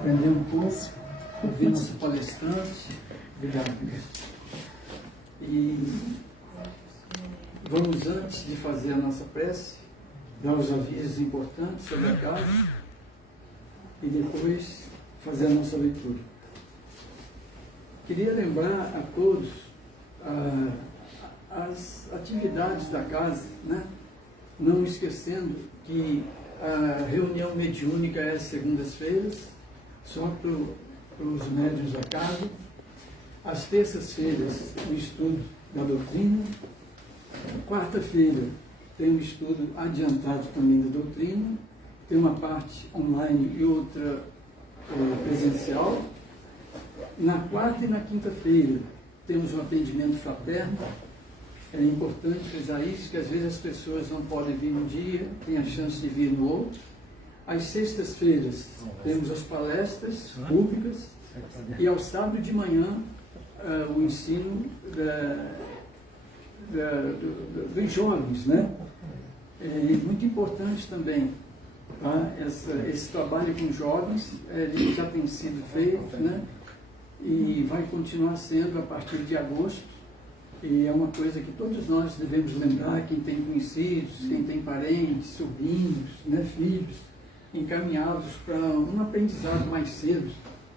aprender um pouco, ouvir nosso palestrante. Obrigado. E vamos, antes de fazer a nossa prece, dar os avisos importantes sobre a casa e depois fazer a nossa leitura. Queria lembrar a todos as atividades da casa, né? Não esquecendo que a reunião mediúnica é às segundas-feiras, só para os médiuns da casa. Às terças-feiras, o estudo da doutrina. Quarta-feira, tem um estudo adiantado também da doutrina. Tem uma parte online e outra presencial. Na quarta e na quinta-feira, temos um atendimento fraterno. É importante frisar isso, que às vezes as pessoas não podem vir um dia, tem a chance de vir no outro. Às sextas-feiras, temos as palestras públicas. E ao sábado de manhã, o ensino dos jovens, né? É muito importante também, tá? Esse trabalho com jovens, ele já tem sido feito, né? E vai continuar sendo a partir de agosto. E é uma coisa que todos nós devemos lembrar, quem tem conhecidos, quem tem parentes, sobrinhos, né, filhos, encaminhados para um aprendizado mais cedo,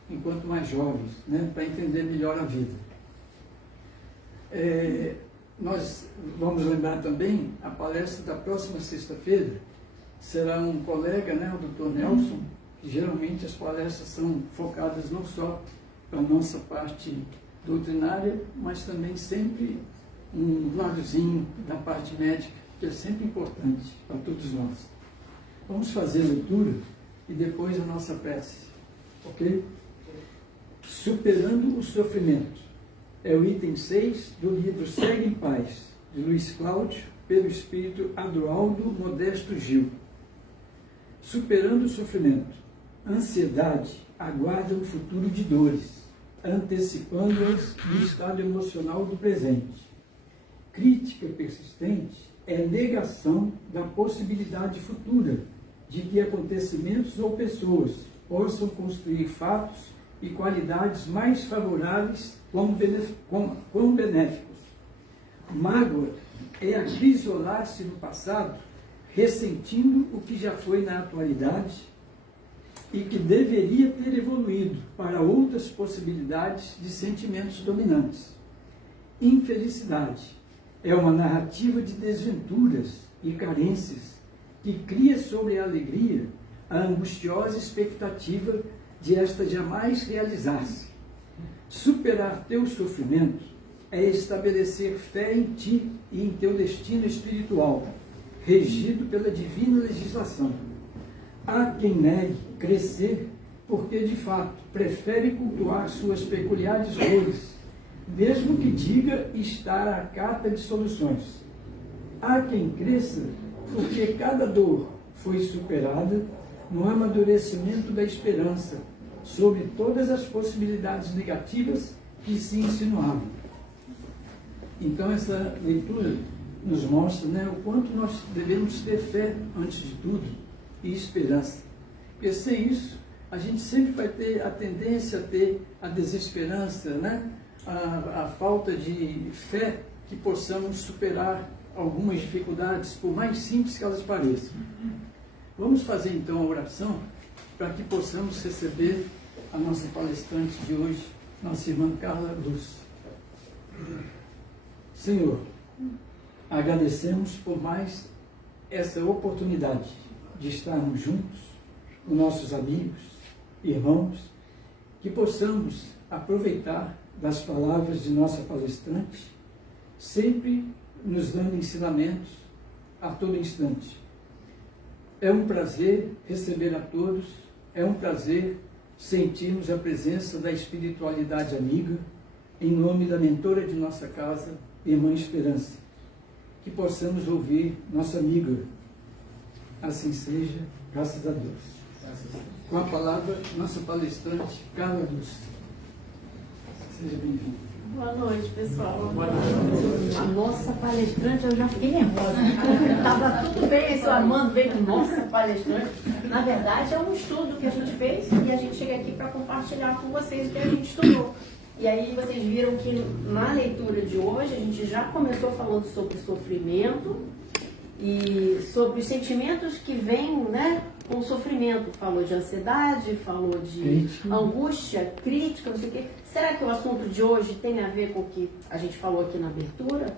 enquanto mais jovens, né, para entender melhor a vida. Nós vamos lembrar também, a palestra da próxima sexta-feira será um colega, né, o Dr. Nelson, que geralmente as palestras são focadas não só para a nossa parte doutrinária, mas também sempre um ladozinho da parte médica, que é sempre importante para todos nós. Vamos fazer a leitura e depois a nossa prece, ok? Superando o sofrimento. É o item 6 do livro Segue em Paz, de Luiz Cláudio, pelo espírito Adroaldo Modesto Gil. Superando o sofrimento. Ansiedade aguarda um futuro de dores, antecipando-as no estado emocional do presente. Crítica persistente é negação da possibilidade futura de que acontecimentos ou pessoas possam construir fatos e qualidades mais favoráveis como benéficos. Mágoa é acrisolar-se no passado, ressentindo o que já foi na atualidade e que deveria ter evoluído para outras possibilidades de sentimentos dominantes. Infelicidade é uma narrativa de desventuras e carências que cria sobre a alegria a angustiosa expectativa de esta jamais realizar-se. Superar teu sofrimento é estabelecer fé em ti e em teu destino espiritual, regido pela divina legislação. Há quem negue crescer porque, de fato, prefere cultuar suas peculiares dores, mesmo que diga estar à cata de soluções. Há quem cresça porque cada dor foi superada no amadurecimento da esperança sobre todas as possibilidades negativas que se insinuavam. Então, essa leitura nos mostra, né, o quanto nós devemos ter fé, antes de tudo, e esperança. Porque sem isso, a gente sempre vai ter a tendência a ter a desesperança, né? A falta de fé que possamos superar algumas dificuldades, por mais simples que elas pareçam. Vamos fazer então a oração para que possamos receber a nossa palestrante de hoje, nossa irmã Carla Luz. Senhor, agradecemos por mais essa oportunidade de estarmos juntos com nossos amigos, irmãos, que possamos aproveitar das palavras de nossa palestrante, sempre nos dando ensinamentos a todo instante. É um prazer receber a todos, é um prazer sentirmos a presença da espiritualidade amiga, em nome da mentora de nossa casa, Irmã Esperança, que possamos ouvir nossa amiga. Assim seja, graças a Deus. Com a palavra, nossa palestrante, Carla Luz. Seja bem-vinda. Boa noite, pessoal. Boa noite. A nossa palestrante, eu já fiquei nervosa. Estava tudo bem, esse Armando veio com nossa palestrante. Na verdade, é um estudo que a gente fez e a gente chega aqui para compartilhar com vocês o que a gente estudou. E aí vocês viram que na leitura de hoje a gente já começou falando sobre sofrimento e sobre os sentimentos que vêm, né, com o sofrimento. Falou de ansiedade, falou de angústia, crítica, não sei o quê. Será que o assunto de hoje tem a ver com o que a gente falou aqui na abertura?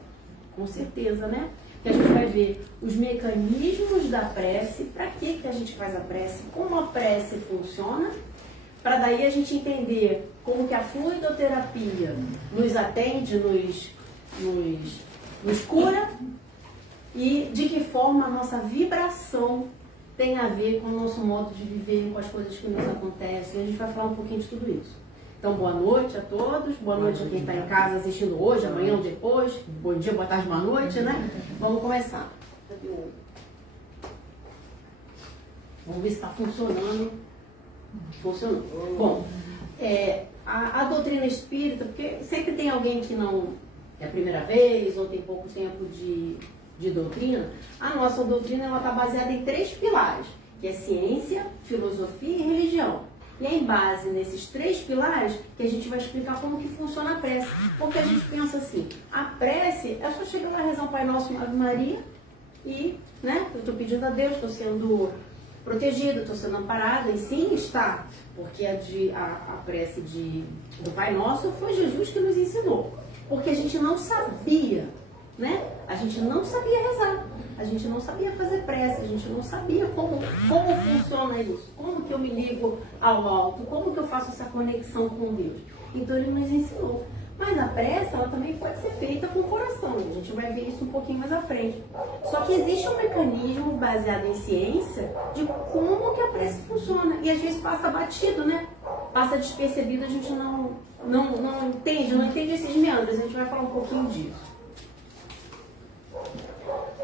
Com certeza, né? Que a gente vai ver os mecanismos da prece, para que a gente faz a prece, como a prece funciona, para daí a gente entender como que a fluidoterapia nos atende, nos cura e de que forma a nossa vibração tem a ver com o nosso modo de viver, com as coisas que nos acontecem. A gente vai falar um pouquinho de tudo isso. Então, boa noite a todos, boa noite a quem está em casa assistindo hoje, amanhã ou depois, bom dia, boa tarde, boa noite, né? Vamos começar. Vamos ver se está funcionando. Funcionou. Bom, a doutrina espírita, porque sempre tem alguém que não é a primeira vez ou tem pouco tempo de doutrina, a nossa doutrina está baseada em 3 pilares, que é ciência, filosofia e religião. E é em base nesses 3 pilares que a gente vai explicar como que funciona a prece. Porque a gente pensa assim, a prece é só chegar lá, rezar um Pai Nosso, uma Ave Maria e, né, eu estou pedindo a Deus, estou sendo protegida, estou sendo amparada, e sim está, porque a prece do Pai Nosso foi Jesus que nos ensinou. Porque a gente não sabia, né? A gente não sabia rezar. A gente não sabia fazer prece, a gente não sabia como funciona isso, como que eu me ligo ao alto, como que eu faço essa conexão com Deus. Então ele nos ensinou. Mas a prece, ela também pode ser feita com o coração, a gente vai ver isso um pouquinho mais à frente. Só que existe um mecanismo baseado em ciência de como que a prece funciona. E às vezes passa batido, né? Passa despercebido, a gente não entende esses meandros, a gente vai falar um pouquinho disso.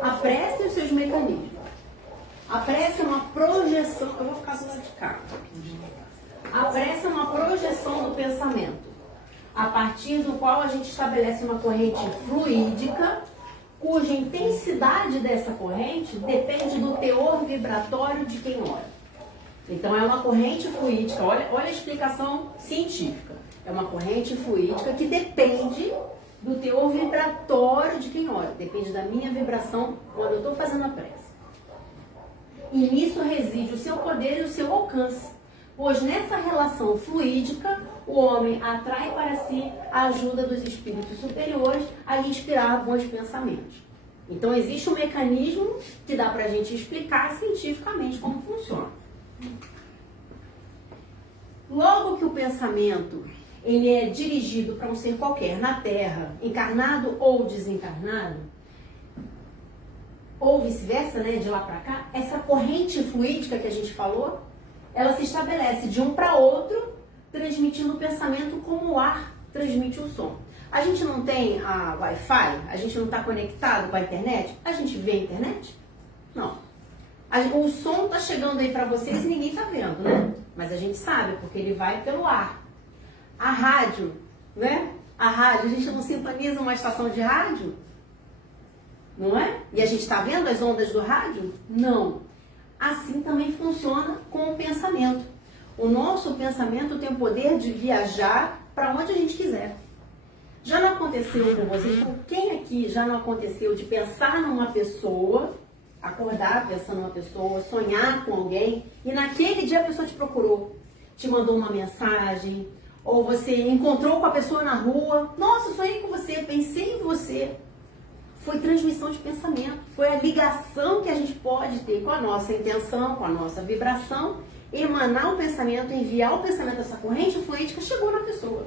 A prece e os seus mecanismos. A prece é uma projeção. Eu vou ficar do lado de cá. A prece é uma projeção do pensamento, a partir do qual a gente estabelece uma corrente fluídica, cuja intensidade dessa corrente depende do teor vibratório de quem ora. Então é uma corrente fluídica, olha a explicação científica. É uma corrente fluídica que depende do teor vibratório de quem ora. Depende da minha vibração quando eu estou fazendo a prece. E nisso reside o seu poder e o seu alcance. Pois nessa relação fluídica, o homem atrai para si a ajuda dos espíritos superiores a lhe inspirar bons pensamentos. Então existe um mecanismo que dá para a gente explicar cientificamente como funciona. Logo que o pensamento ele é dirigido para um ser qualquer na Terra, encarnado ou desencarnado, ou vice-versa, né, de lá para cá, essa corrente fluídica que a gente falou, ela se estabelece de um para outro, transmitindo o pensamento como o ar transmite o som. A gente não tem a Wi-Fi? A gente não está conectado com a internet? A gente vê a internet? Não. O som está chegando aí para vocês e ninguém está vendo, né? Mas a gente sabe, porque ele vai pelo ar. A rádio, né? A rádio, a gente não sintoniza uma estação de rádio? Não é? E a gente está vendo as ondas do rádio? Não. Assim também funciona com o pensamento. O nosso pensamento tem o poder de viajar para onde a gente quiser. Já não aconteceu com vocês? Com quem aqui já não aconteceu de pensar numa pessoa, acordar pensando numa pessoa, sonhar com alguém, e naquele dia a pessoa te procurou, te mandou uma mensagem, ou você encontrou com a pessoa na rua, nossa, sonhei com você, pensei em você. Foi transmissão de pensamento, foi a ligação que a gente pode ter com a nossa intenção, com a nossa vibração, emanar o pensamento, enviar o pensamento, essa corrente fluídica chegou na pessoa.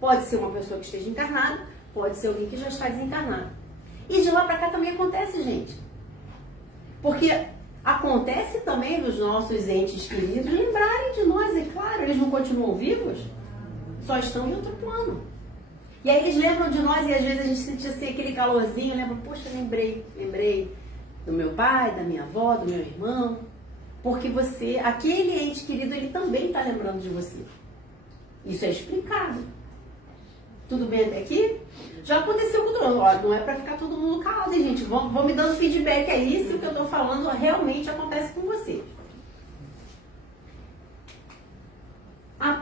Pode ser uma pessoa que esteja encarnada, pode ser alguém que já está desencarnado. E de lá para cá também acontece, gente. Porque acontece também dos nossos entes queridos lembrarem de nós, e claro, eles não continuam vivos, só estão em outro plano. E aí eles lembram de nós e às vezes a gente sente assim, aquele calorzinho, lembra, poxa, lembrei do meu pai, da minha avó, do meu irmão. Porque você, aquele ente querido, ele também está lembrando de você. Isso é explicado. Tudo bem até aqui? Já aconteceu com todo mundo. Olha, não é para ficar todo mundo calado, hein, gente? Vão me dando feedback aí se o que eu estou falando realmente acontece com você. A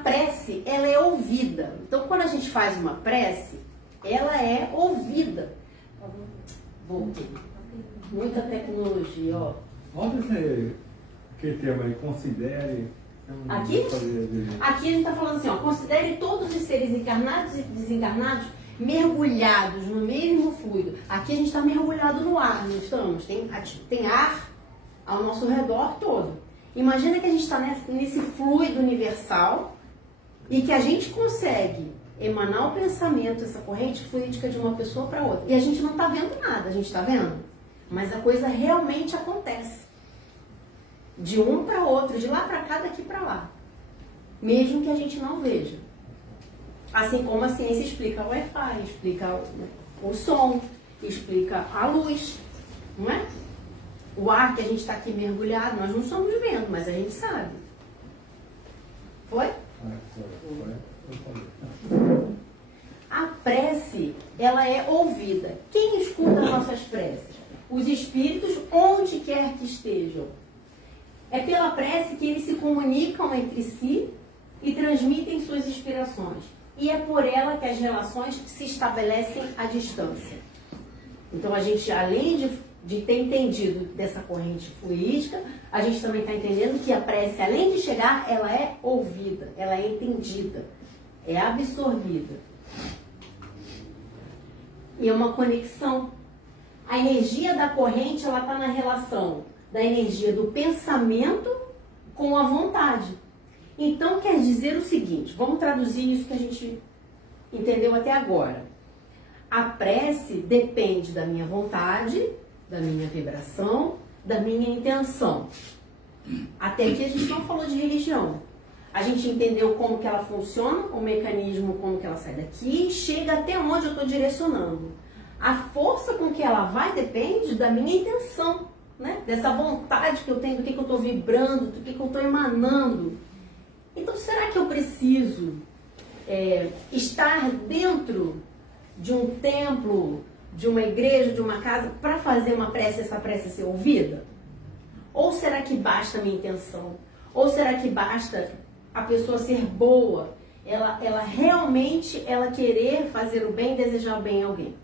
prece, ela é ouvida. Então, quando a gente faz uma prece, ela é ouvida. Voltei. Muita tecnologia, ó. Onde você, aquele termo aí, considere... Aqui? Aqui a gente está falando assim, ó, considere todos os seres encarnados e desencarnados mergulhados no mesmo fluido. Aqui a gente está mergulhado no ar, não estamos? Tem ar ao nosso redor todo. Imagina que a gente está nesse fluido universal e que a gente consegue emanar o pensamento, essa corrente fluídica de uma pessoa para outra. E a gente não está vendo nada, a gente está vendo? Mas a coisa realmente acontece. De um para outro, de lá para cá, daqui para lá. Mesmo que a gente não veja. Assim como a ciência explica o Wi-Fi, explica o som, explica a luz, não é? O ar que a gente está aqui mergulhado, nós não estamos vendo, mas a gente sabe. Foi? A prece, ela é ouvida. Quem escuta as nossas preces? Os espíritos, onde quer que estejam. É pela prece que eles se comunicam entre si e transmitem suas inspirações. E é por ela que as relações se estabelecem à distância. Então, a gente, além de ter entendido dessa corrente fluídica, a gente também está entendendo que a prece, além de chegar, ela é ouvida, ela é entendida, é absorvida. E é uma conexão. A energia da corrente, ela está na relação da energia do pensamento com a vontade. Então, quer dizer o seguinte, vamos traduzir isso que a gente entendeu até agora. A prece depende da minha vontade, da minha vibração, da minha intenção. Até aqui a gente não falou de religião. A gente entendeu como que ela funciona, o mecanismo, como que ela sai daqui e chega até onde eu estou direcionando. A força com que ela vai depende da minha intenção, né? Dessa vontade que eu tenho, do que eu estou vibrando, do que eu estou emanando. Então, será que eu preciso estar dentro de um templo, de uma igreja, de uma casa, para fazer uma prece, essa prece ser ouvida? Ou será que basta a minha intenção? Ou será que basta a pessoa ser boa? Ela realmente querer fazer o bem, desejar o bem a alguém?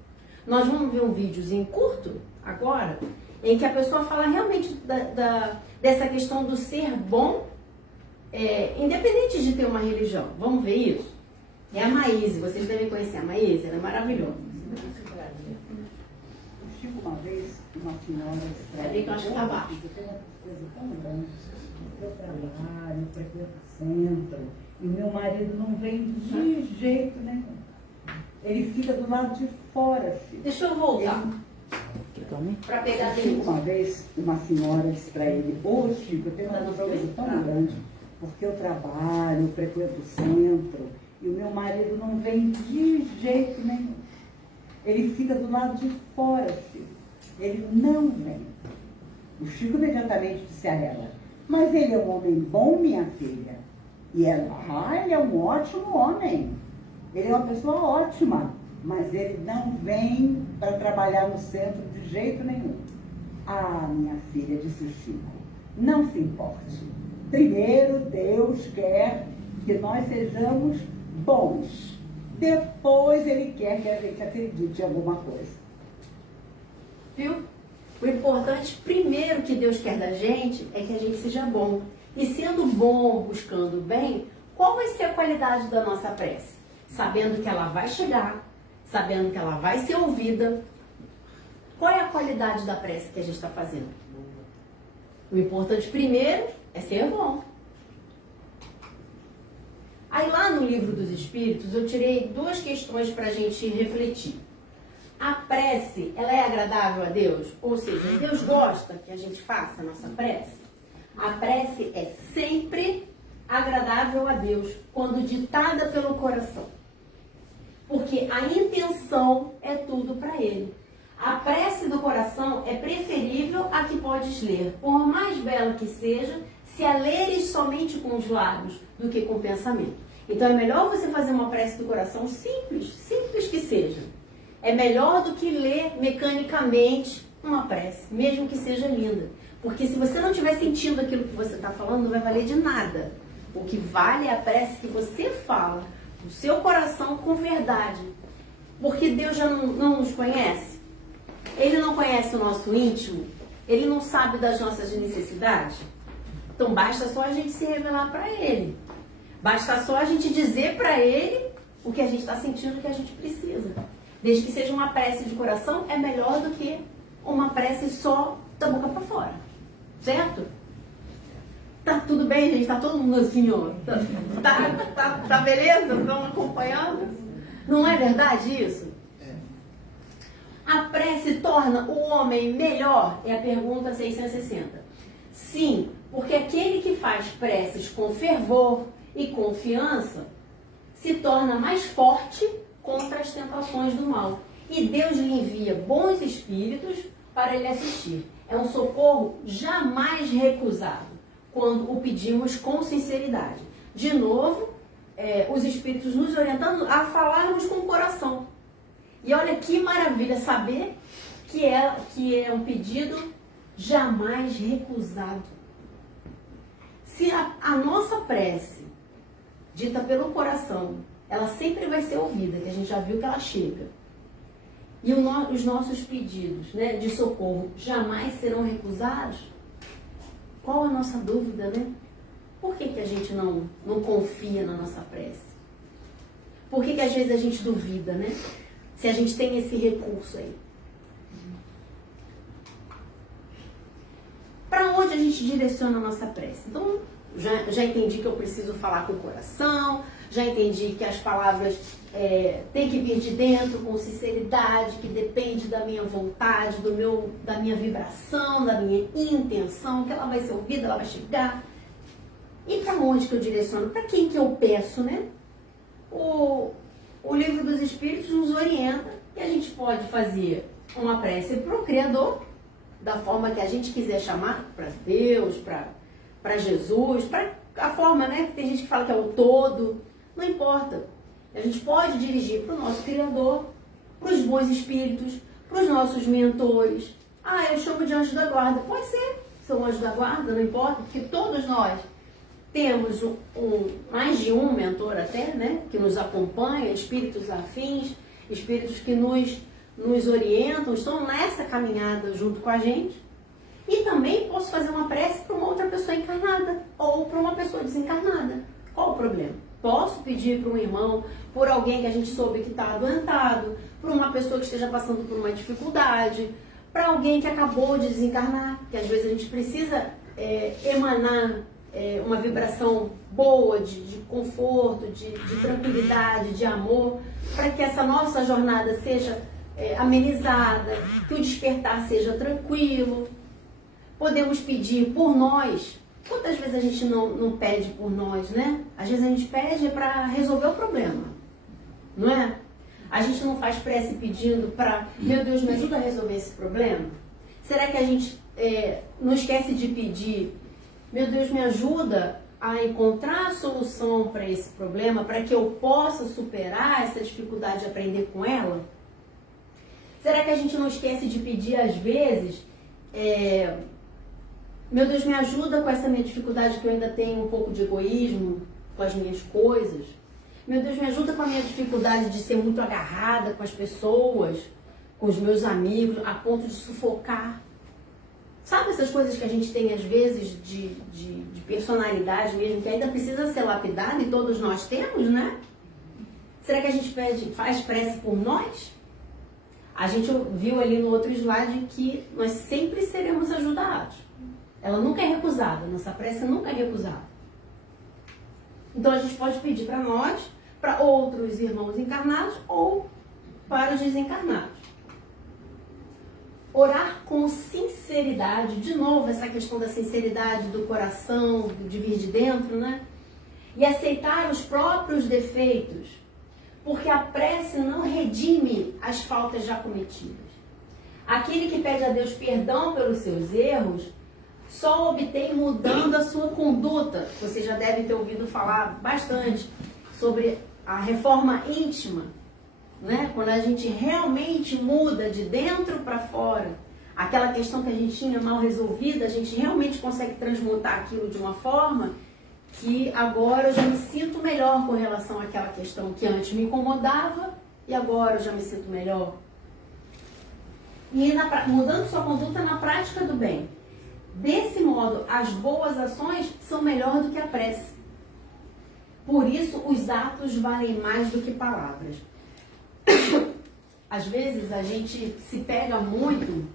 Nós vamos ver um videozinho curto agora, em que a pessoa fala realmente dessa questão do ser bom, independente de ter uma religião. Vamos ver isso? É a Maíse, vocês devem conhecer a Maíse, ela é maravilhosa. Eu tive uma vez uma senhora... É bem que eu acho que está abaixo. Eu tenho uma coisa tão grande. Eu trabalho, eu frequento o centro, e meu marido não vem de jeito nenhum. Ele fica do lado de fora, filho. Deixa eu voltar. Para pegar dele. Uma vez uma senhora disse para ele, ô Chico, eu tenho uma coisa tão grande, porque eu trabalho, eu frequento o centro, e o meu marido não vem de jeito nenhum. Ele fica do lado de fora, filho. Ele não vem. O Chico imediatamente disse a ela, mas ele é um homem bom, minha filha. E ela, ele é um ótimo homem. Ele é uma pessoa ótima, mas ele não vem para trabalhar no centro de jeito nenhum. Ah, minha filha, disse o Chico, não se importe. Primeiro, Deus quer que nós sejamos bons. Depois, Ele quer que a gente acredite em alguma coisa. Viu? O importante, primeiro, que Deus quer da gente é que a gente seja bom. E sendo bom, buscando o bem, qual vai ser a qualidade da nossa prece? Sabendo que ela vai chegar, sabendo que ela vai ser ouvida. Qual é a qualidade da prece que a gente está fazendo? O importante, primeiro, é ser bom. Aí lá no Livro dos Espíritos, eu tirei duas questões para a gente refletir. A prece, ela é agradável a Deus? Ou seja, Deus gosta que a gente faça a nossa prece? A prece é sempre agradável a Deus, quando ditada pelo coração. Porque a intenção é tudo para Ele. A prece do coração é preferível à que podes ler, por mais bela que seja, se a leres somente com os lábios do que com o pensamento. Então é melhor você fazer uma prece do coração simples, simples que seja. É melhor do que ler mecanicamente uma prece, mesmo que seja linda. Porque se você não estiver sentindo aquilo que você está falando, não vai valer de nada. O que vale é a prece que você fala, do seu coração com verdade. Porque Deus já não nos conhece. Ele não conhece o nosso íntimo. Ele não sabe das nossas necessidades. Então basta só a gente se revelar para Ele. Basta só a gente dizer para Ele o que a gente está sentindo, o que a gente precisa. Desde que seja uma prece de coração, é melhor do que uma prece só da boca para fora. Certo? Tá tudo bem, gente? Tá todo mundo assim, ó. Tá beleza? Estão acompanhando? Não é verdade isso? A prece torna o homem melhor? É a pergunta 660. Sim, porque aquele que faz preces com fervor e confiança se torna mais forte contra as tentações do mal. E Deus lhe envia bons espíritos para ele assistir. É um socorro jamais recusado quando o pedimos com sinceridade. De novo, os espíritos nos orientando a falarmos com o coração. E olha que maravilha saber que é um pedido jamais recusado. Se a nossa prece, dita pelo coração, ela sempre vai ser ouvida, que a gente já viu que ela chega. E os nossos pedidos, né, de socorro jamais serão recusados? Qual a nossa dúvida, né? Por que a gente não confia na nossa prece? Por que às vezes a gente duvida, né? Se a gente tem esse recurso aí. Para onde a gente direciona a nossa prece? Então, já entendi que eu preciso falar com o coração, já entendi que as palavras têm que vir de dentro com sinceridade, que depende da minha vontade, da minha vibração, da minha intenção, que ela vai ser ouvida, ela vai chegar. E para onde que eu direciono? Para quem que eu peço, né? O Livro dos Espíritos nos orienta que a gente pode fazer uma prece para o Criador, da forma que a gente quiser chamar, para Deus, para Jesus, para a forma, né? Tem gente que fala que é o todo, não importa. A gente pode dirigir para o nosso Criador, para os bons espíritos, para os nossos mentores. Eu chamo de anjo da guarda. Pode ser, sou um anjo da guarda, não importa, porque todos nós temos mais de um mentor até, né? Que nos acompanha, espíritos afins, espíritos que nos orientam, estão nessa caminhada junto com a gente. E também posso fazer uma prece para uma outra pessoa encarnada ou para uma pessoa desencarnada. Qual o problema? Posso pedir para um irmão, por alguém que a gente soube que está adoentado, por uma pessoa que esteja passando por uma dificuldade, para alguém que acabou de desencarnar, que às vezes a gente precisa emanar uma vibração boa, de conforto, de tranquilidade, de amor, para que essa nossa jornada seja amenizada, que o despertar seja tranquilo. Podemos pedir por nós. Quantas vezes a gente não pede por nós, né? Às vezes a gente pede para resolver o problema, não é? A gente não faz prece pedindo para, meu Deus, me ajuda a resolver esse problema? Será que a gente não esquece de pedir, meu Deus, me ajuda a encontrar a solução para esse problema, para que eu possa superar essa dificuldade e aprender com ela? Será que a gente não esquece de pedir às vezes, meu Deus, me ajuda com essa minha dificuldade que eu ainda tenho um pouco de egoísmo com as minhas coisas? Meu Deus, me ajuda com a minha dificuldade de ser muito agarrada com as pessoas, com os meus amigos, a ponto de sufocar. Sabe essas coisas que a gente tem às vezes de personalidade mesmo, que ainda precisa ser lapidada e todos nós temos, né? Será que a gente faz prece por nós? A gente viu ali no outro slide que nós sempre seremos ajudados. Ela nunca é recusada, nossa prece nunca é recusada. Então a gente pode pedir para nós, para outros irmãos encarnados ou para os desencarnados. Orar com sinceridade, de novo essa questão da sinceridade do coração, de vir de dentro, né? E aceitar os próprios defeitos, porque a prece não redime as faltas já cometidas. Aquele que pede a Deus perdão pelos seus erros só obtém mudando a sua conduta. Você já deve ter ouvido falar bastante sobre a reforma íntima, né? Quando a gente realmente muda de dentro para fora, aquela questão que a gente tinha mal resolvida, a gente realmente consegue transmutar aquilo de uma forma que agora eu já me sinto melhor com relação àquela questão que antes me incomodava e agora eu já me sinto melhor. E mudando sua conduta na prática do bem. Desse modo, as boas ações são melhor do que a prece. Por isso, os atos valem mais do que palavras. Às vezes, a gente se pega muito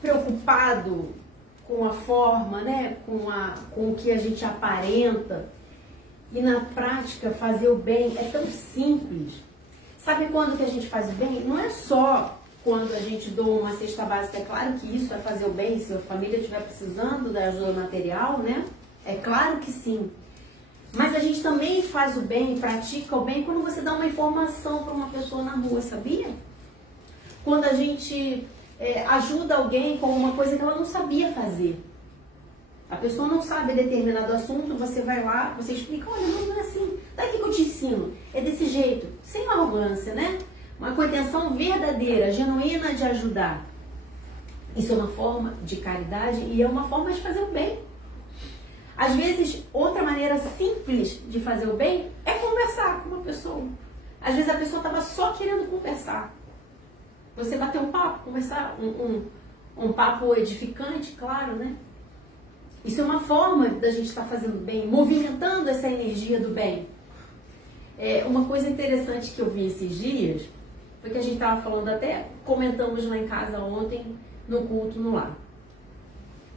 preocupado com a forma, né? com o que a gente aparenta. E na prática, fazer o bem é tão simples. Sabe quando que a gente faz o bem? Não é só quando a gente doa uma cesta básica. É claro que isso é fazer o bem, se a família estiver precisando da ajuda material, né? É claro que sim. Mas a gente também faz o bem, pratica o bem quando você dá uma informação para uma pessoa na rua, sabia? Quando a gente ajuda alguém com uma coisa que ela não sabia fazer. A pessoa não sabe determinado assunto, você vai lá, você explica, olha, não é assim, daqui que eu te ensino, é desse jeito, sem arrogância, né? Mas com a intenção verdadeira, genuína de ajudar. Isso é uma forma de caridade e é uma forma de fazer o bem. Às vezes, outra maneira simples de fazer o bem é conversar com uma pessoa. Às vezes a pessoa estava só querendo conversar. Você bater um papo, conversar, um papo edificante, claro, né? Isso é uma forma da gente estar fazendo bem, movimentando essa energia do bem. Uma coisa interessante que eu vi esses dias, foi que a gente estava falando até, comentamos lá em casa ontem, no culto no lar.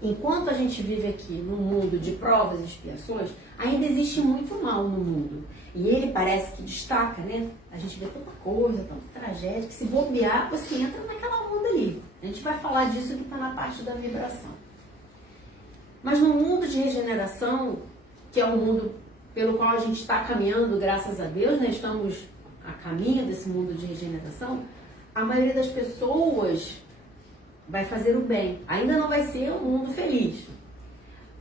Enquanto a gente vive aqui no mundo de provas e expiações, ainda existe muito mal no mundo. E ele parece que destaca, né? A gente vê tanta coisa, tanta tragédia, que se bobear, você entra naquela onda ali. A gente vai falar disso que está na parte da vibração. Mas no mundo de regeneração, que é o mundo pelo qual a gente está caminhando, graças a Deus, né? Estamos a caminho desse mundo de regeneração, a maioria das pessoas vai fazer o bem. Ainda não vai ser um mundo feliz,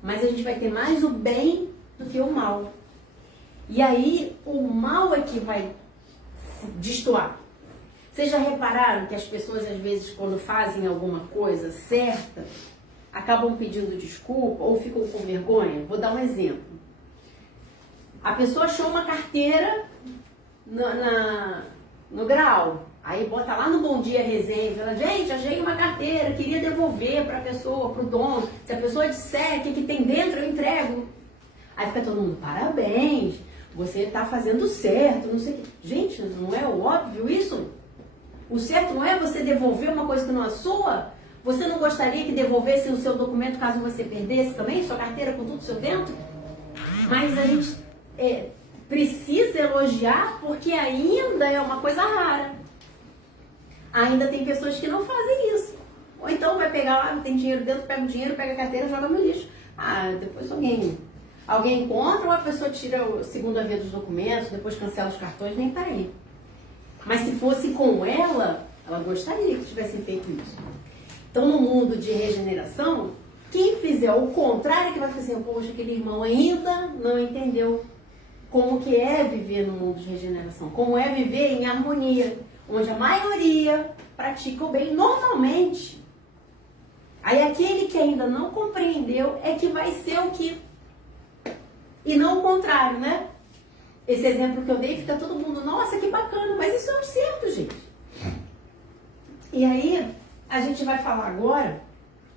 mas a gente vai ter mais o bem do que o mal. E aí, o mal é que vai destoar. Vocês já repararam que as pessoas, às vezes, quando fazem alguma coisa certa, acabam pedindo desculpa ou ficam com vergonha? Vou dar um exemplo. A pessoa achou uma carteira no grau. Aí bota lá no Bom Dia Resenha, fala, gente, achei uma carteira, queria devolver para a pessoa, para o dono. Se a pessoa disser o que tem dentro, eu entrego. Aí fica todo mundo, parabéns, você está fazendo certo, não sei o que. Gente, não é óbvio isso? O certo não é você devolver uma coisa que não é sua? Você não gostaria que devolvesse o seu documento caso você perdesse também, sua carteira com tudo seu dentro? Mas a gente precisa elogiar porque ainda é uma coisa rara. Ainda tem pessoas que não fazem isso. Ou então vai pegar lá, tem dinheiro dentro, pega o dinheiro, pega a carteira e joga no lixo. Depois alguém encontra ou a pessoa tira o segundo via dos documentos, depois cancela os cartões, nem tá aí. Mas se fosse com ela gostaria que tivessem feito isso. Então, no mundo de regeneração, quem fizer o contrário é que vai fazer, poxa, aquele irmão ainda não entendeu como que é viver no mundo de regeneração, como é viver em harmonia, onde a maioria pratica o bem normalmente. Aí aquele que ainda não compreendeu é que vai ser o que... E não o contrário, né? Esse exemplo que eu dei, fica todo mundo, nossa, que bacana, mas isso é o certo, gente. E aí, a gente vai falar agora,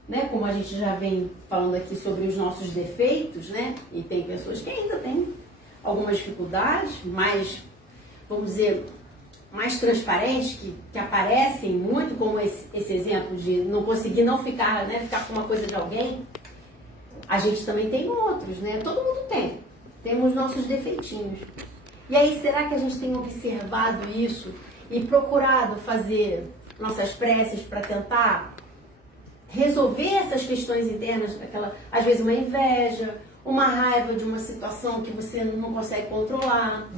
né, como a gente já vem falando aqui sobre os nossos defeitos, né? E tem pessoas que ainda têm algumas dificuldades, mais, vamos dizer, mais transparentes, que aparecem muito, como esse exemplo de não conseguir não ficar, né, ficar com uma coisa de alguém. A gente também tem outros, né? Todo mundo tem. Temos nossos defeitinhos. E aí, será que a gente tem observado isso e procurado fazer nossas preces para tentar resolver essas questões internas, às vezes uma inveja, uma raiva de uma situação que você não consegue controlar?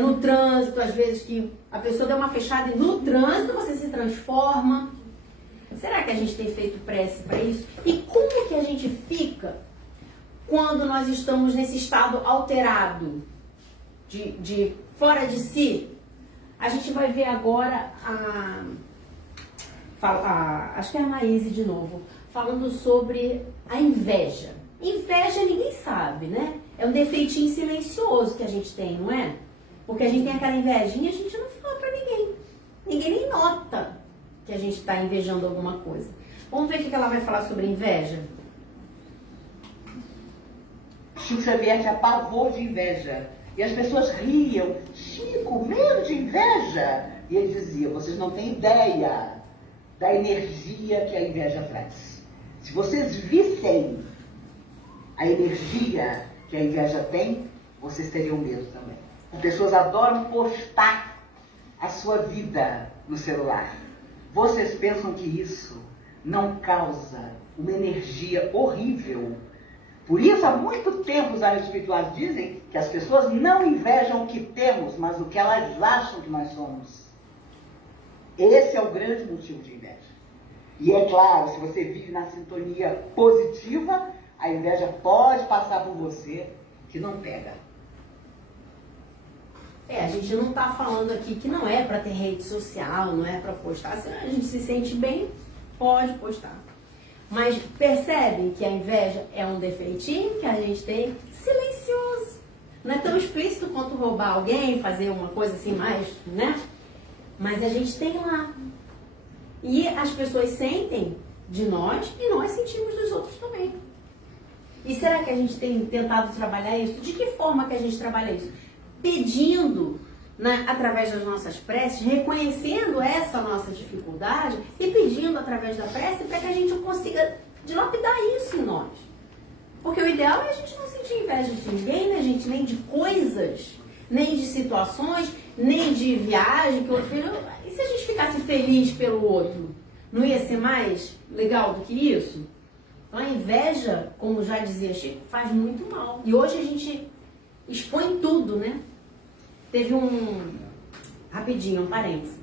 No trânsito, às vezes que a pessoa deu uma fechada e no trânsito você se transforma. Será que a gente tem feito prece para isso? E como que a gente fica quando nós estamos nesse estado alterado, de fora de si? A gente vai ver agora acho que é a Maíse de novo, falando sobre a inveja. Inveja ninguém sabe, né? É um defeitinho silencioso que a gente tem, não é? Porque a gente tem aquela invejinha, a gente não fala pra ninguém. Ninguém nem nota que a gente está invejando alguma coisa. Vamos ver o que ela vai falar sobre inveja? Chico Xavier tinha pavor de inveja. E as pessoas riam. Chico, medo de inveja? E ele dizia, vocês não têm ideia da energia que a inveja traz. Se vocês vissem a energia que a inveja tem, vocês teriam medo também. As pessoas adoram postar a sua vida no celular. Vocês pensam que isso não causa uma energia horrível? Por isso, há muito tempo, os áreas espirituais dizem que as pessoas não invejam o que temos, mas o que elas acham que nós somos. Esse é o grande motivo de inveja. E é claro, se você vive na sintonia positiva, a inveja pode passar por você que não pega. A gente não está falando aqui que não é para ter rede social, não é para postar. Se a gente se sente bem, pode postar. Mas percebem que a inveja é um defeitinho que a gente tem silencioso. Não é tão explícito quanto roubar alguém, fazer uma coisa assim mais, né? Mas a gente tem lá. E as pessoas sentem de nós e nós sentimos dos outros também. E será que a gente tem tentado trabalhar isso? De que forma que a gente trabalha isso? Pedindo, né, através das nossas preces, reconhecendo essa nossa dificuldade e pedindo através da prece para que a gente consiga dilapidar isso em nós. Porque o ideal é a gente não sentir inveja de ninguém, né, gente? Nem de coisas, nem de situações, nem de viagem que o outro fez. E se a gente ficasse feliz pelo outro, não ia ser mais legal do que isso? Então a inveja, como já dizia Chico, faz muito mal. E hoje a gente expõe tudo, né? Teve rapidinho, um parênteses,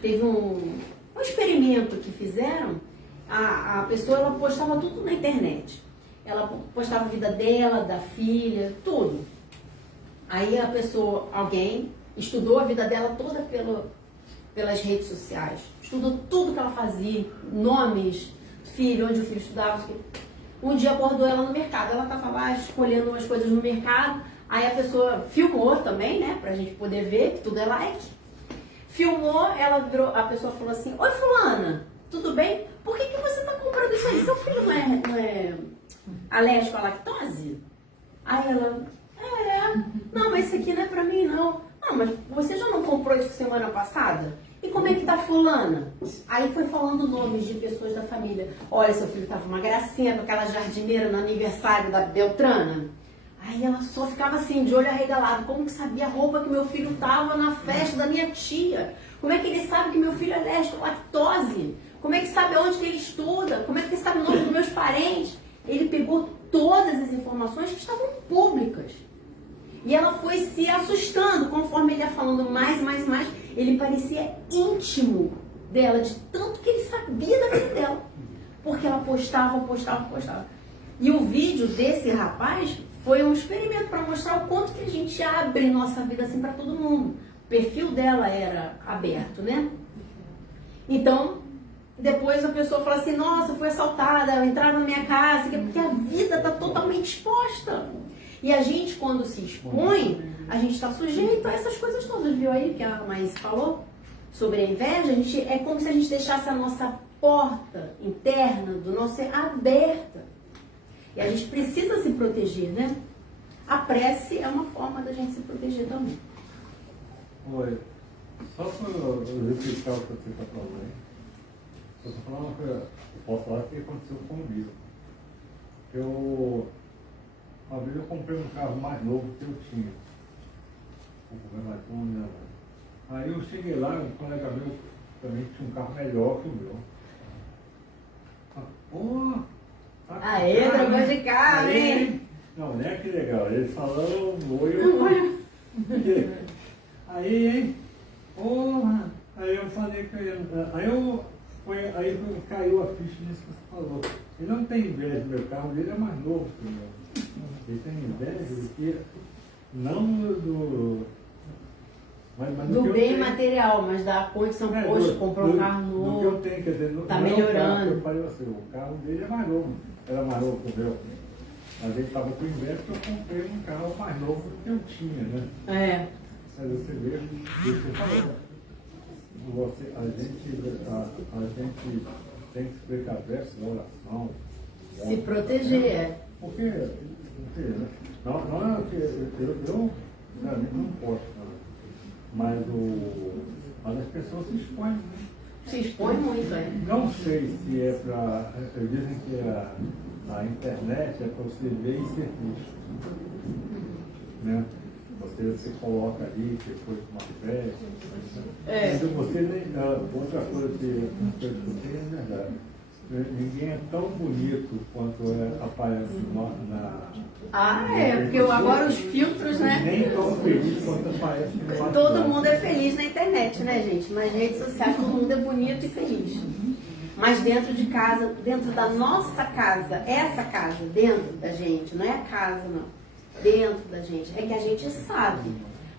teve um experimento que fizeram, a pessoa ela postava tudo na internet. Ela postava a vida dela, da filha, tudo. Aí a pessoa, alguém, estudou a vida dela toda pelas redes sociais. Estudou tudo que ela fazia, nomes, filho, onde o filho estudava. Um dia abordou ela no mercado. Ela estava lá escolhendo umas coisas no mercado. Aí a pessoa filmou também, né? Pra gente poder ver, que tudo é like. Filmou, ela virou, a pessoa falou assim, oi fulana, tudo bem? Por que você tá comprando isso aí? Seu filho não é alérgico à lactose? Aí ela, não, mas isso aqui não é pra mim não. Não, mas você já não comprou isso semana passada? E como é que tá fulana? Aí foi falando nomes de pessoas da família. Olha, seu filho tava uma gracinha com aquela jardineira no aniversário da Beltrana. Aí ela só ficava assim, de olho arregalado. Como que sabia a roupa que meu filho tava na festa da minha tia? Como é que ele sabe que meu filho é alérgico à lactose? Como é que sabe onde que ele estuda? Como é que ele sabe o nome dos meus parentes? Ele pegou todas as informações que estavam públicas. E ela foi se assustando, conforme ele ia falando mais. Ele parecia íntimo dela, de tanto que ele sabia da vida dela. Porque ela postava. E o vídeo desse rapaz foi um experimento para mostrar o quanto que a gente abre nossa vida assim para todo mundo. O perfil dela era aberto, né? Então, depois a pessoa fala assim, nossa, fui assaltada, entraram na minha casa, porque a vida está totalmente exposta. E a gente, quando se expõe, a gente está sujeito a essas coisas todas. Viu aí que a Maís falou sobre a inveja? É como se a gente deixasse a nossa porta interna do nosso ser aberta. E a gente precisa se proteger, né? A prece é uma forma da gente se proteger também. Oi, só para eu explicar o que você está falando aí. Eu estou falando que eu posso falar que aconteceu comigo. Uma vez eu comprei um carro mais novo que eu tinha. Aí eu cheguei lá, um colega meu também tinha um carro melhor que o meu. Aê, trocou de carro, hein? Não, né? Que legal. Eles falaram, oi. Aí, hein? Porra! Aí eu falei que aí caiu a ficha nisso que você falou. Ele não tem inveja do meu carro, ele é mais novo que o meu. Ele tem inveja do que. Não do. Mas do bem material, mas da condição, poxa, comprou um carro novo. Do que eu tenho, quer dizer, tá melhorando. Eu falei assim, o carro dele é mais novo. Era mais novo que o meu. a gente estava com inveja porque eu comprei um carro mais novo do que eu tinha, né? É. Mas você vê, você falou, a gente tem que se precaver com oração. Se proteger, é. Porque, não é que eu não posso, mas as pessoas se expõem, né? Se expõe muito, é. Não sei se é para. Dizem que a internet é para você ver e ser visto. Né? Você se coloca ali, depois de uma festa. É. Mas você nem. Outra coisa que eu escutei é verdade. Ninguém é tão bonito quanto aparece Porque agora os filtros, né? Nem tão feliz quanto aparece no WhatsApp. Todo mundo é feliz na internet, né, gente? Nas redes sociais todo mundo é bonito e feliz. Mas dentro de casa, dentro da nossa casa, essa casa, dentro da gente, não é a casa, não. Dentro da gente, é que a gente sabe.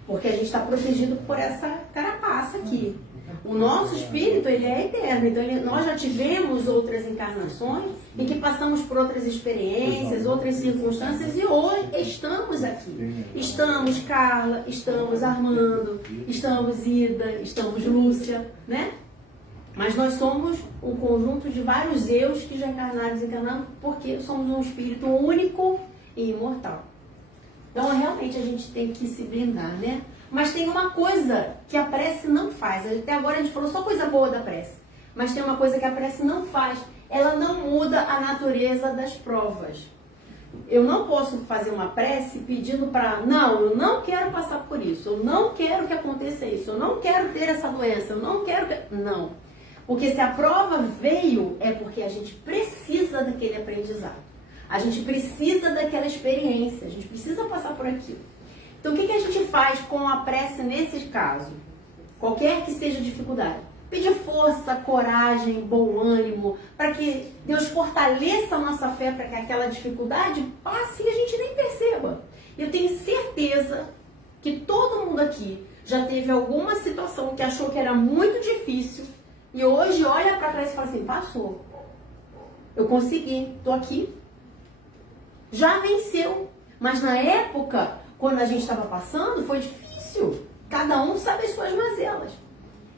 Porque a gente está protegido por essa carapaça aqui. O nosso espírito, ele é eterno. Então, nós já tivemos outras encarnações em que passamos por outras experiências, outras circunstâncias e hoje estamos aqui. Estamos Carla, estamos Armando, estamos Ida, estamos Lúcia, né? Mas nós somos um conjunto de vários eus que já encarnaram e desencarnaram porque somos um espírito único e imortal. Então, realmente, a gente tem que se blindar, né? Mas tem uma coisa que a prece não faz. Até agora a gente falou só coisa boa da prece. Mas tem uma coisa que a prece não faz. Ela não muda a natureza das provas. Eu não posso fazer uma prece pedindo para... Não, eu não quero passar por isso. Eu não quero que aconteça isso. Eu não quero ter essa doença. Eu não quero que... Não. Porque se a prova veio, é porque a gente precisa daquele aprendizado. A gente precisa daquela experiência. A gente precisa passar por aquilo. Então, o que a gente faz com a prece nesse caso? Qualquer que seja a dificuldade. Pedir força, coragem, bom ânimo, para que Deus fortaleça a nossa fé, para que aquela dificuldade passe e a gente nem perceba. Eu tenho certeza que todo mundo aqui já teve alguma situação que achou que era muito difícil e hoje olha para trás e fala assim, passou. Eu consegui, estou aqui. Já venceu. Mas na época... Quando a gente estava passando, foi difícil. Cada um sabe as suas mazelas.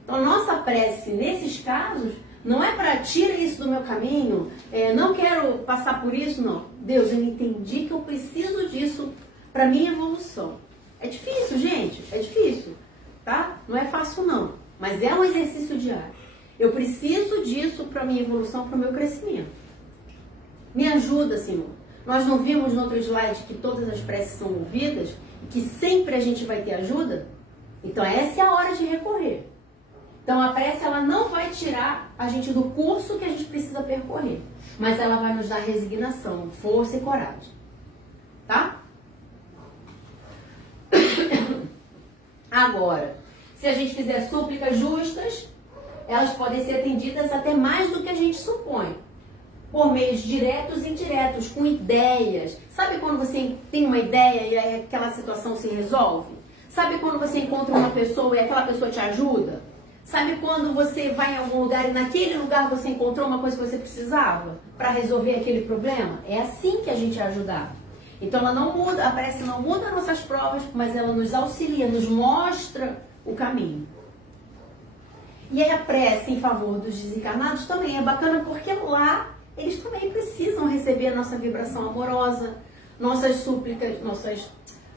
Então, a nossa prece, nesses casos, não é para tira isso do meu caminho, não quero passar por isso, não. Deus, eu entendi que eu preciso disso para minha evolução. É difícil, gente, é difícil, tá? Não é fácil, não. Mas é um exercício diário. Eu preciso disso para minha evolução, para o meu crescimento. Me ajuda, Senhor. Nós não vimos no outro slide que todas as preces são ouvidas e que sempre a gente vai ter ajuda? Então essa é a hora de recorrer. Então a prece ela não vai tirar a gente do curso que a gente precisa percorrer, mas ela vai nos dar resignação, força e coragem. Tá? Agora, se a gente fizer súplicas justas, elas podem ser atendidas até mais do que a gente supõe. Por meios diretos e indiretos, com ideias. Sabe quando você tem uma ideia e aí aquela situação se resolve? Sabe quando você encontra uma pessoa e aquela pessoa te ajuda? Sabe quando você vai em algum lugar e naquele lugar você encontrou uma coisa que você precisava para resolver aquele problema? É assim que a gente é ajudado. Então ela não muda, a prece não muda nossas provas, mas ela nos auxilia, nos mostra o caminho. E aí a prece em favor dos desencarnados também é bacana porque lá eles também precisam receber a nossa vibração amorosa, nossas súplicas,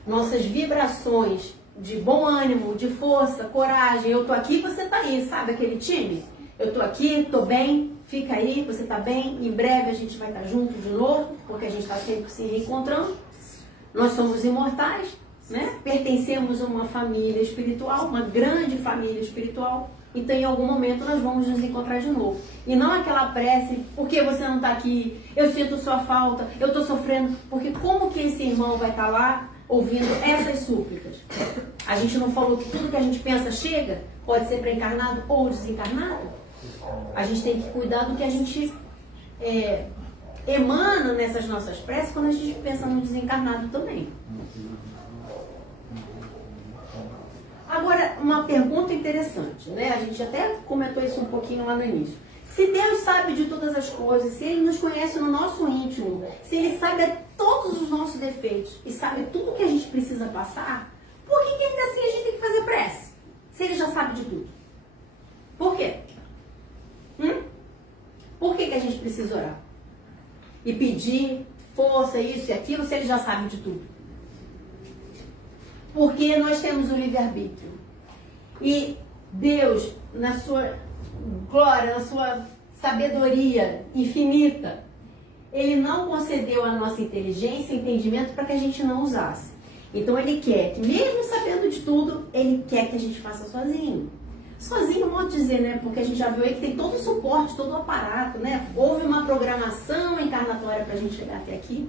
nossas vibrações de bom ânimo, de força, coragem. Eu tô aqui, você tá aí, sabe aquele time? Eu tô aqui, tô bem, fica aí, você tá bem. Em breve a gente vai estar junto de novo, porque a gente está sempre se reencontrando. Nós somos imortais, né? Pertencemos a uma família espiritual, uma grande família espiritual. Então, em algum momento, nós vamos nos encontrar de novo. E não aquela prece, porque você não está aqui, eu sinto sua falta, eu estou sofrendo. Porque como que esse irmão vai estar lá ouvindo essas súplicas? A gente não falou que tudo que a gente pensa chega? Pode ser para encarnado ou desencarnado? A gente tem que cuidar do que a gente emana nessas nossas preces quando a gente pensa no desencarnado também. Agora, uma pergunta interessante, né? A gente até comentou isso um pouquinho lá no início. Se Deus sabe de todas as coisas, se Ele nos conhece no nosso íntimo, se Ele sabe todos os nossos defeitos e sabe tudo que a gente precisa passar, por que ainda assim a gente tem que fazer prece? Se Ele já sabe de tudo. Por quê? Por que a gente precisa orar? E pedir força, isso e aquilo, se Ele já sabe de tudo? Porque nós temos o livre-arbítrio. E Deus, na sua glória, na sua sabedoria infinita, Ele não concedeu a nossa inteligência e entendimento para que a gente não usasse. Então Ele quer que, mesmo sabendo de tudo, Ele quer que a gente faça sozinho. Sozinho, modo de dizer, né? Porque a gente já viu aí que tem todo o suporte, todo o aparato, né? Houve uma programação encarnatória para a gente chegar até aqui.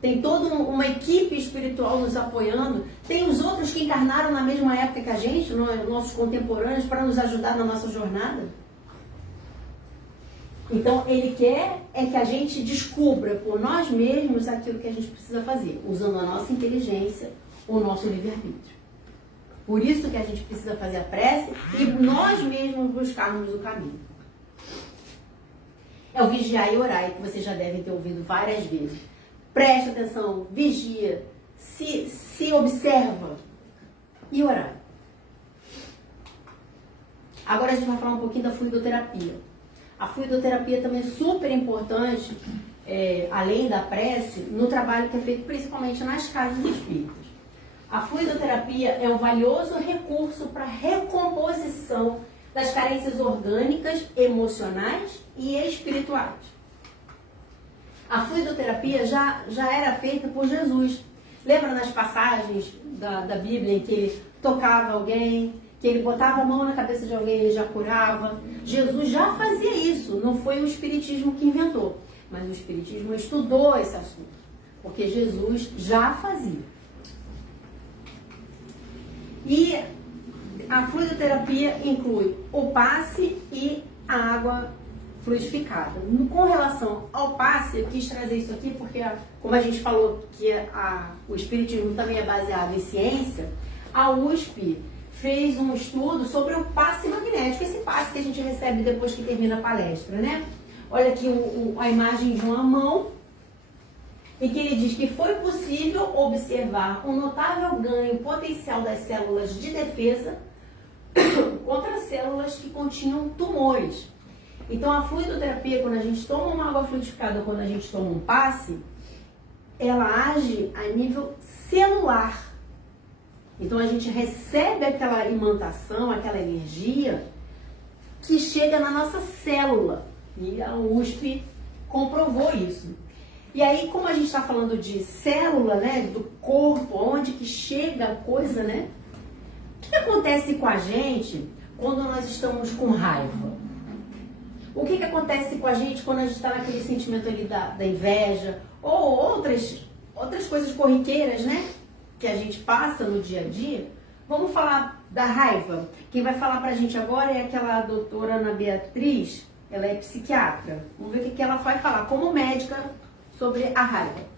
Tem toda uma equipe espiritual nos apoiando. Tem os outros que encarnaram na mesma época que a gente, nossos contemporâneos, para nos ajudar na nossa jornada. Então, Ele quer que a gente descubra por nós mesmos aquilo que a gente precisa fazer, usando a nossa inteligência, o nosso livre-arbítrio. Por isso que a gente precisa fazer a prece e nós mesmos buscarmos o caminho. É o vigiar e orar, que vocês já devem ter ouvido várias vezes. Preste atenção, vigia, se observa e orar. Agora a gente vai falar um pouquinho da fluidoterapia. A fluidoterapia também é super importante, além da prece, no trabalho que é feito principalmente nas casas espíritas. A fluidoterapia é um valioso recurso para recomposição das carências orgânicas, emocionais e espirituais. A fluidoterapia já era feita por Jesus. Lembra nas passagens da Bíblia em que Ele tocava alguém, que Ele botava a mão na cabeça de alguém e Ele já curava? Jesus já fazia isso, não foi o Espiritismo que inventou, mas o Espiritismo estudou esse assunto, porque Jesus já fazia. E a fluidoterapia inclui o passe e a água fluidificada. Com relação ao passe, eu quis trazer isso aqui porque, como a gente falou que o Espiritismo também é baseado em ciência, a USP fez um estudo sobre o passe magnético, esse passe que a gente recebe depois que termina a palestra, né? Olha aqui a imagem de uma mão, em que ele diz que foi possível observar um notável ganho potencial das células de defesa contra células que continham tumores. Então, a fluidoterapia, quando a gente toma uma água fluidificada, quando a gente toma um passe, ela age a nível celular. Então, a gente recebe aquela imantação, aquela energia que chega na nossa célula. E a USP comprovou isso. E aí, como a gente está falando de célula, né, do corpo, onde que chega a coisa, né? O que acontece com a gente quando nós estamos com raiva? O que acontece com a gente quando a gente está naquele sentimento ali da inveja? Ou outras coisas corriqueiras, né? Que a gente passa no dia a dia. Vamos falar da raiva. Quem vai falar pra gente agora é aquela doutora Ana Beatriz. Ela é psiquiatra. Vamos ver o que ela vai falar como médica sobre a raiva.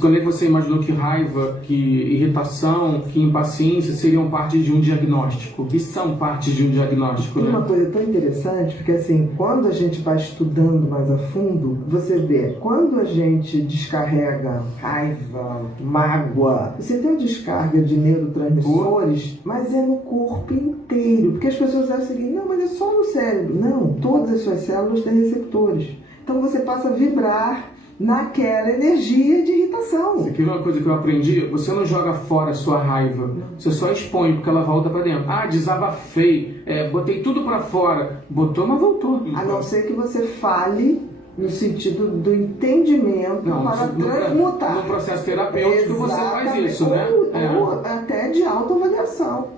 Quando é que você imaginou que raiva, que irritação, que impaciência seriam parte de um diagnóstico? Que são parte de um diagnóstico, né? Uma coisa tão interessante, porque assim, quando a gente vai estudando mais a fundo, você vê, quando a gente descarrega raiva, mágoa, você tem uma descarga de neurotransmissores, mas é no corpo inteiro. Porque as pessoas acham assim, não, mas é só no cérebro. Não, todas as suas células têm receptores. Então você passa a vibrar naquela energia de irritação. Isso aqui é uma coisa que eu aprendi, você não joga fora a sua raiva, você só expõe, porque ela volta pra dentro. Ah, desabafei, botei tudo pra fora, botou, mas voltou. A não ser que você fale no sentido do entendimento para transmutar. No processo terapêutico você faz isso, né? Ou até de autoavaliação.